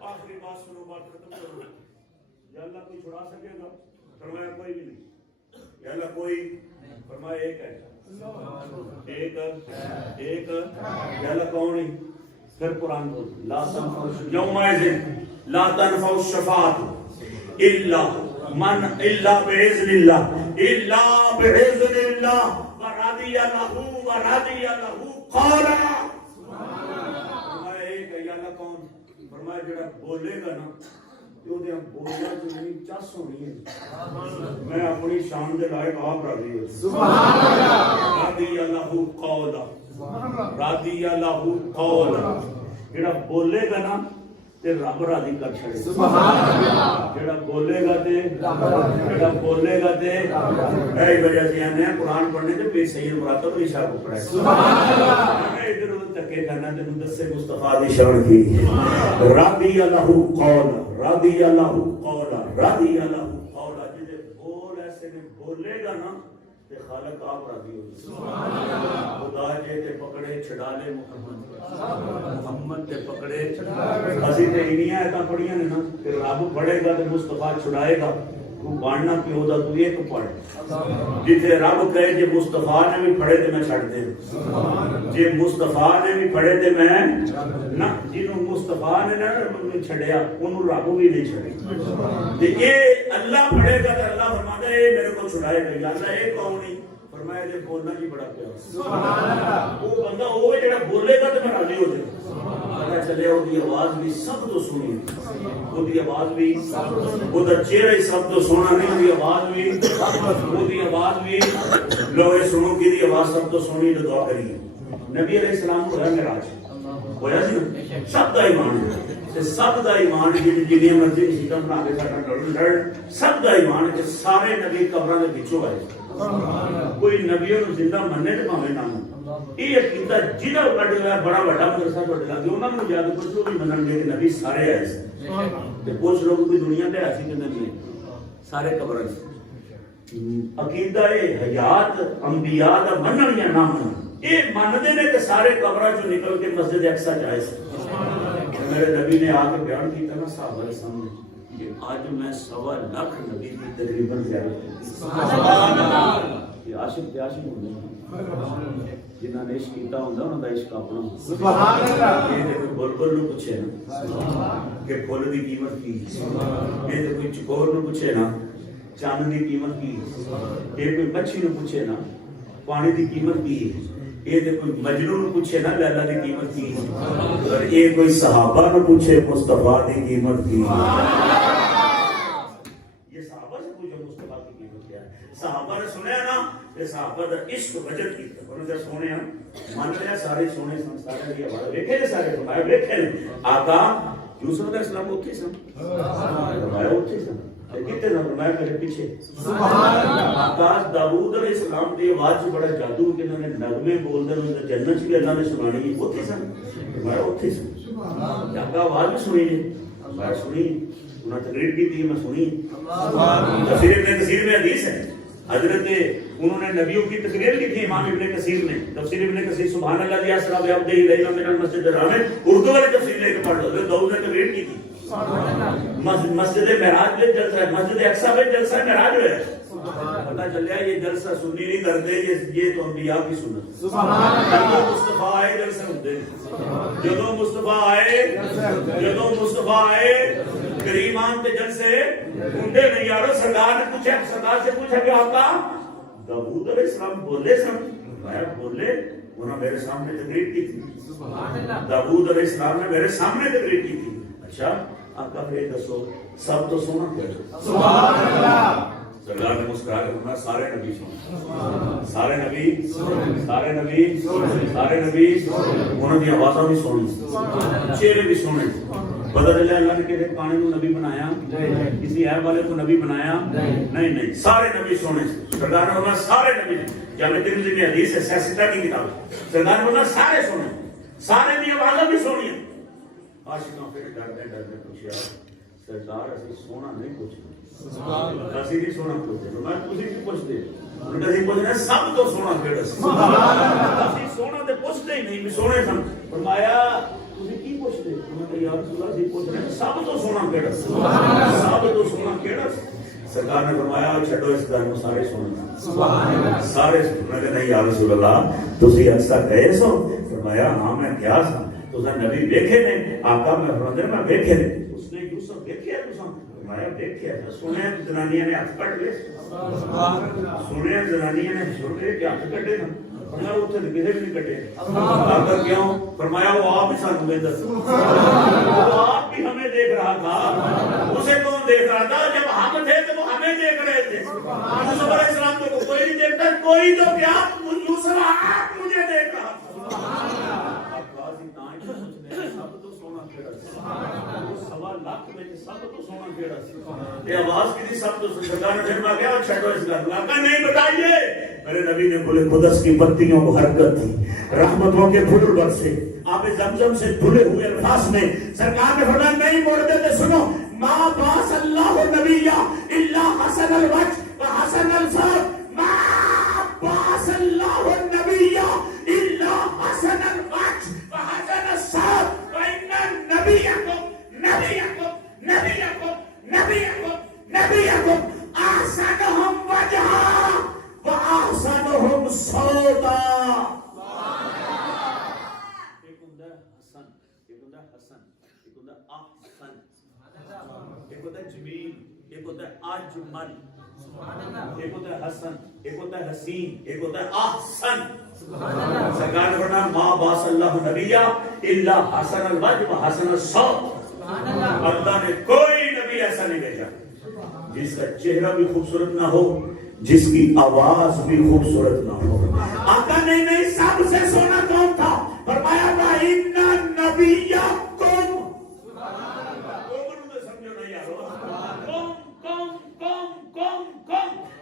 آخری بات سنو، بات ختم کرو. یا اللہ کوئی چھڑا سکے گا؟ فرمایا کوئی بھی نہیں. یا اللہ کوئی؟ فرمایا ایک ہے، ایک یا اللہ کون ہے؟ پھر قرآن بول لا تنفع یومئذ لا تنفع الشفاعۃ الا باذن اللہ ورضی له قولا. فرمایا ایک ہے. یا اللہ کون؟ فرمایا جڑا بولے گا نا بولنا جو نہیں چس ہونی ہے. میں اپنی شان دے لائق آپ راضی ہوں. رضی له قولا، رضی له قولا. جڑا بولے گا نا تے رب راضی کر چھڑے. جڑا بولے گا تے اے وجہ سے آنے ہیں قرآن پڑھنے تے بے سید مراتب عشاء کو پڑھائے. ادھر ادھر تکے کرنا تے دسے مصطفیٰ دی شان کی. رضی له قولا، رضی له قولا، رضی له قولا. جے بول ایسے نے بولے گا نا تے خالق آپ راضی ہو. خدا جے تے پکڑے چھڑا لے محمد تے پکڑے. اسی تے انہیاں ایتاں پڑھیاں نے نا کہ رب پڑھے گا تے مصطفیٰ چھڑائے گا. تو پڑھنا پیو دا تو ایک پڑھ. جتھے رب کہے جے مصطفیٰ نے بھی پڑھے تے میں چھڑ دے. جے مصطفیٰ نے بھی پڑھے تے میں نہ، جنہوں مصطفیٰ نے نہ چھڑیا انہوں رب بھی نہیں چھڑے. تے یہ اللہ پڑھے گا تے اللہ فرماتا ہے اے میرے کو چھڑائے گا. یا اللہ اے کون نہیں؟ فرمایا جے بولنا جی بڑا پیار. وہ بندہ وہ جڑا بولے گا تے میں راضی ہو جائے. پتا چلے وہ آواز بھی سب تو سنی، وہ آواز بھی وہ چہرہ ہی سب تو سونا نہیں، وہ آواز بھی وہ آواز بھی لو سنو کی آواز سب تو سونی تو دعا کریے۔ نبی علیہ السلام ہویا معراج ہویا سی، سب کا ایمان سب کا ایمان جنیا مرضی سیٹاں بنا کے ساڈا لڑ سب کا ایمان کہ سارے نبی قبراں دے وچوں آئے، کوئی نبیوں نو زندہ مننے تے پاویں نہ یہ عقیدہ جنہاں کڈ ہوا بڑا بڑا مدرسہ تواڈے لگے انہاں نوں یاد پوچھو بھی منن گے کہ نبی سارے آئے سن، تے کچھ لوگ کوئی دنیا تے ایسی کہ نہیں سارے قبراں عقیدہ حیات انبیاء دا منن یا نہ منن یہ مانتے ہیں کہ سارے قبراں چوں نکل کے مسجد اقصی جائے سن۔ میرے نبی نے آ کے بیان کیا نا صحابہ کے سامنے کہ آج میں 1.25 لاکھ نبی کی تقریباً زیارت کی۔ سبحان اللہ۔ یہ عاشق تے عاشق ہوندے ہیں جنہاں نے عشق کیتا ہوندا انہاں دا عشق اپنا۔ سبحان اللہ۔ یہ تے بلبل نو پوچھے نا کہ پھول دی قیمت کی، یہ تے کوئی چکور نو پوچھے نا چاند دی قیمت کی، یہ کوئی مچھی نو پوچھے نا پانی دی قیمت کی، یہ تے کوئی مجنون نو پوچھے نا لیلا دی قیمت کی، اور یہ کوئی صحابہ نو پوچھے مصطفیٰ دی قیمت کی۔ یہ صحابہ سے پوچھو مصطفیٰ کی قیمت کیا ہے؟ صحابہ نے سنیا نا کہ صحابہ دا عشق وجد کیتا، انہوں نے سونے من لیا سارے سونے سن سارے دی آواز ویکھے نے سارے فرمایا ویکھے نے آقا یوسف علیہ السلام اوتھے سن، فرمایا اوتھے سن کتنے نہ فرمایا میرے پیچھے۔ آقا داؤد علیہ السلام دی آواز بڑا جادو کہ انہوں نے نغمے بول دے انہوں نے جنت بھی اللہ نے سنانی ہے اوتھے سن، فرمایا اوتھے سن۔ آقا آواز بھی سنی ہے، فرمایا سنی، انہوں نے تقریر کی تھی میں سنی۔ تفسیر ابن کثیر میں حدیث ہے حضرت انہوں نے نبیوں کی تقریر لکھی امام ابن کثیر نے، تفسیر ابن کثیر سبحان اللہ دی اسرا بعبدہ لیلا من المسجد الحرام اردو والی تفسیر لے کے پڑھ لو، حضرت داؤد نے تقریر کی تھی۔ مسجد معراج میں جلسہ ہے، مسجد اقصی میں جلسہ معراج ہے، پتہ چلیا یہ جلسہ سنی نہیں کرتے، یہ تو انبیاء کی سنت۔ جدوں مصطفیٰ آئے جلسے ہوندے، جدوں مصطفیٰ آئے کریمان تے جلسے ہوندے نہیں۔ یارو سرکار نے پوچھا، سرکار سے پوچھا کہ آقا داؤد علیہ السلام بولے سن، میں بولے انہوں نے میرے سامنے تقریر کی تھی، داؤد علیہ السلام نے میرے سامنے تقریر کی تھی۔ اچھا آقا پھر دسو سب تو سونا کیا؟ سبحان اللہ۔ سرکار نے مسکرا کے فرمایا سارے نبی سونے، سارے نبی سارے نبی سارے نبی انہوں کی آوازاں بھی سونی، چہرے بھی سونے۔ پتہ چلا اللہ نے کسی پانی کو نبی بنایا، کسی عیب والے کو نبی بنایا نہیں، سارے نبی سونے۔ سرکار نے فرمایا سارے نبی، جامع ترمذی میں حدیث ہے سیاستہ کی کتاب، سرکار نے فرمایا سارے سونے، سارے کی آوازاں بھی سونی۔ عاشقاں پھر ڈرتے پوچھا سرکار اسی سونا نہیں پوچھنا، اسی نہیں سونا پوچھتے، میں تسی کی پوچھتے اسی پوچھنا سب تو سونا کیڑا سی، اسی سونا تے پوچھتے ہی نہیں، سونے سن۔ فرمایا تسی کی پوچھتے؟ انہوں نے یا رسول اللہ اسی پوچھنا سب تو سونا کیڑا سی، سب تو سونا کیڑا سی۔ سرکار نے فرمایا چھڈو اس گل نوں سارے سونا، سارے سونا کہ نہیں یا رسول اللہ تسی اکثر گئے سو؟ فرمایا ہاں میں گیا سا، تساں نبی ویکھے نے؟ آقا میں فرمایا میں ویکھے نے۔ اس نے یوسف ویکھیا تساں؟ فرمایا ویکھیا۔ سنیا زنانیاں نے ہاتھ کٹ لے، سنیا زنانیاں نے چھوڑے کہ ہاتھ کٹے نا، فرمایا اوتھے تے کسے بھی نہیں کٹے۔ آقا کیوں؟ فرمایا وہ آپ ہی سانوں ویندا سی، وہ آپ بھی ہمیں دیکھ رہا تھا۔ اسے کون دیکھ رہا تھا؟ جب ہم تھے تو وہ ہمیں دیکھ رہے تھے۔ یوسف علیہ السلام کو کوئی نہیں دیکھتا، کوئی تو کیا یوسف آپ مجھے دیکھ رہا تھا۔ سب تو سونا کیڑا سی، 1.25 لاکھ میں سب تو سونا کیڑا سی، یہ آواز کی تھی سب تو سرکار نے پھر گیا چھٹو اس گھر آقا نہیں بتائیے۔ میرے نبی نے بولے قدس کی بتیوں کو حرکت تھی، رحمتوں کے پھول برسے، آب زمزم سے دھلے ہوئے الفاظ میں سرکار نے فرمایا نہیں موڑ دیتے، سنو ما باس اللہ نبیہ الا حسن الوجہ وحسن الفرج، ما باس اللہ نبیہ الا حسن الوجہ وحسن الصوت وان نبیکم احسنہم وجہا واحسنہم صوتا۔ ایک ہوتا ہے حسن، ایک ہوتا ہے حسن، ایک ہوتا ہے احسن، ایک ہوتا ہے جمیل، ایک ہوتا ہے اجمل، ایک ہوتا ہے حسن، ایک ہوتا ہے حسین، ایک ہوتا ہے احسن۔ سرکار نے فرمایا ما باس اللہ نبیہ الا حسن الوجہ و حسن الصوت، اللہ نے کوئی نبی ایسا نہیں بھیجا جس کا چہرہ بھی خوبصورت نہ ہو، جس کی آواز بھی خوبصورت نہ ہو۔ آقا نہیں سب سے سونا کون تھا؟ فرمایا تھا ان نبیکم، سمجھو نہیں یارو، کم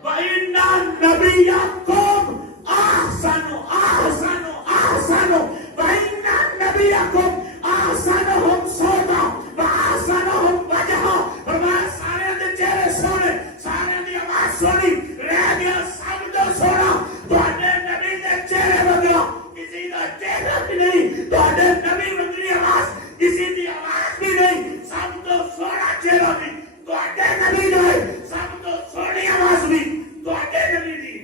وَإِنَّ نَبِيَّكُمْ أَحْسَنُ وَإِنَّ نَبِيَّكُمْ أَحْسَنُهُمْ صَوْتًا وَأَحْسَنُهُمْ وَجْهًا۔ فرمایا سارے دے چہرے سونے، سارے دی آواز سونی، رہ گیا سب تو سونا، تواڈے نبی دے چہرے وگا کسی دا چہرہ بھی نہیں، تواڈے نبی وگری آواز کسی دی آواز بھی نہیں، سب تو سونا چہرہ بھی تواڈے نبی دا ہے، سب تو سونی آواز بھی تواڈے نبی دی۔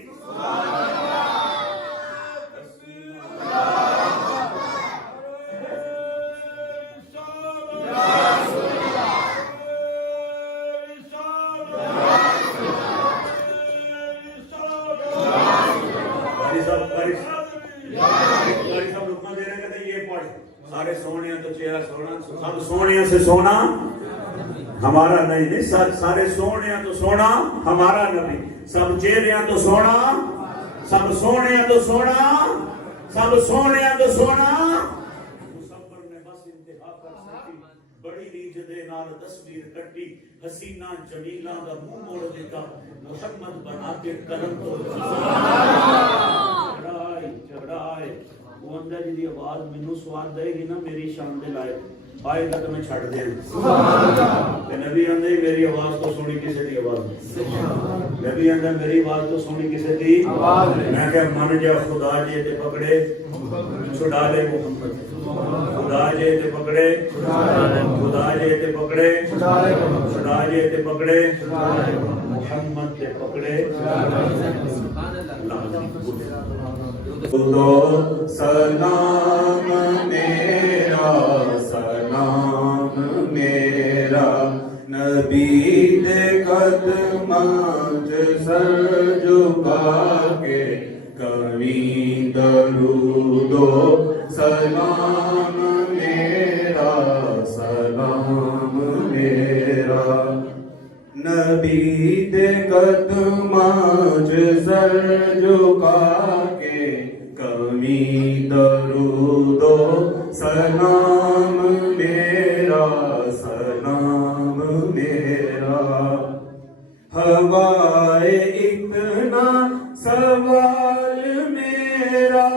سارے سونے تو چہرہ سونا، سب سونے سے سونا ہمارا نہیں، سارے سونے تو سونا ہمارا نبی، سب چہرے تو سونا، سب سونے تو سونا، سب سونے تو سونا۔ مصور نے بس انتہا کر سکی، بڑی ریج دے نال تصویر کٹی، حسینہ جمیلہ دا منہ موڑ دیتا، محمد بنا کے کرم تو چڑھائے وہ اندر جی دی آواز مینوں سواد دے گی نا میری شان دے لائق آئے گا تو میں چھڑ دیں۔ کہ نبی اندر میری آواز تو سنی کسی دی آواز، نبی اندر میری آواز تو سنی کسی دی آواز، میں کہ من جا خدا جے تے پکڑے چھڑا لے محمد، خدا جے تے پکڑے خدا جے تے پکڑے چھڑا جے تے پکڑے محمد تے پکڑے۔ خدا سلام میرا، سلام میرا نبی دے قدماں سر جھکا کے کریں درود و سلام میرا، سلام میرا نبی دے قدماں سر جھکا کے کمی درود و سلام میرا، سلام میرا ہوائے اتنا سوال میرا،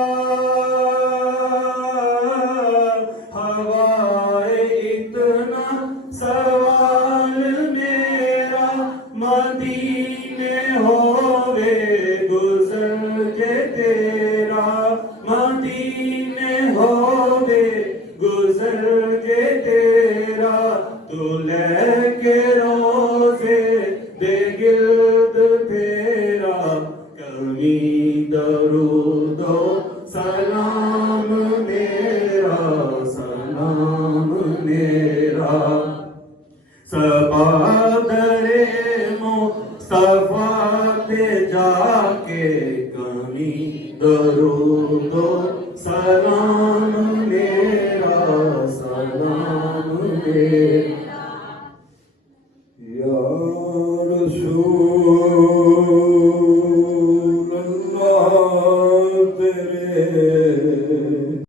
ہوائے اتنا سوال میرا مدینے ہوئے گزر جے تیرا، مدینے ہوئے گزر جے تیرا، تو لے کے روزے دے گرد پھیرا کمی درود و سلام میرا، سلام میرا صبا درے مصطفیٰ تے جا کے کمی درود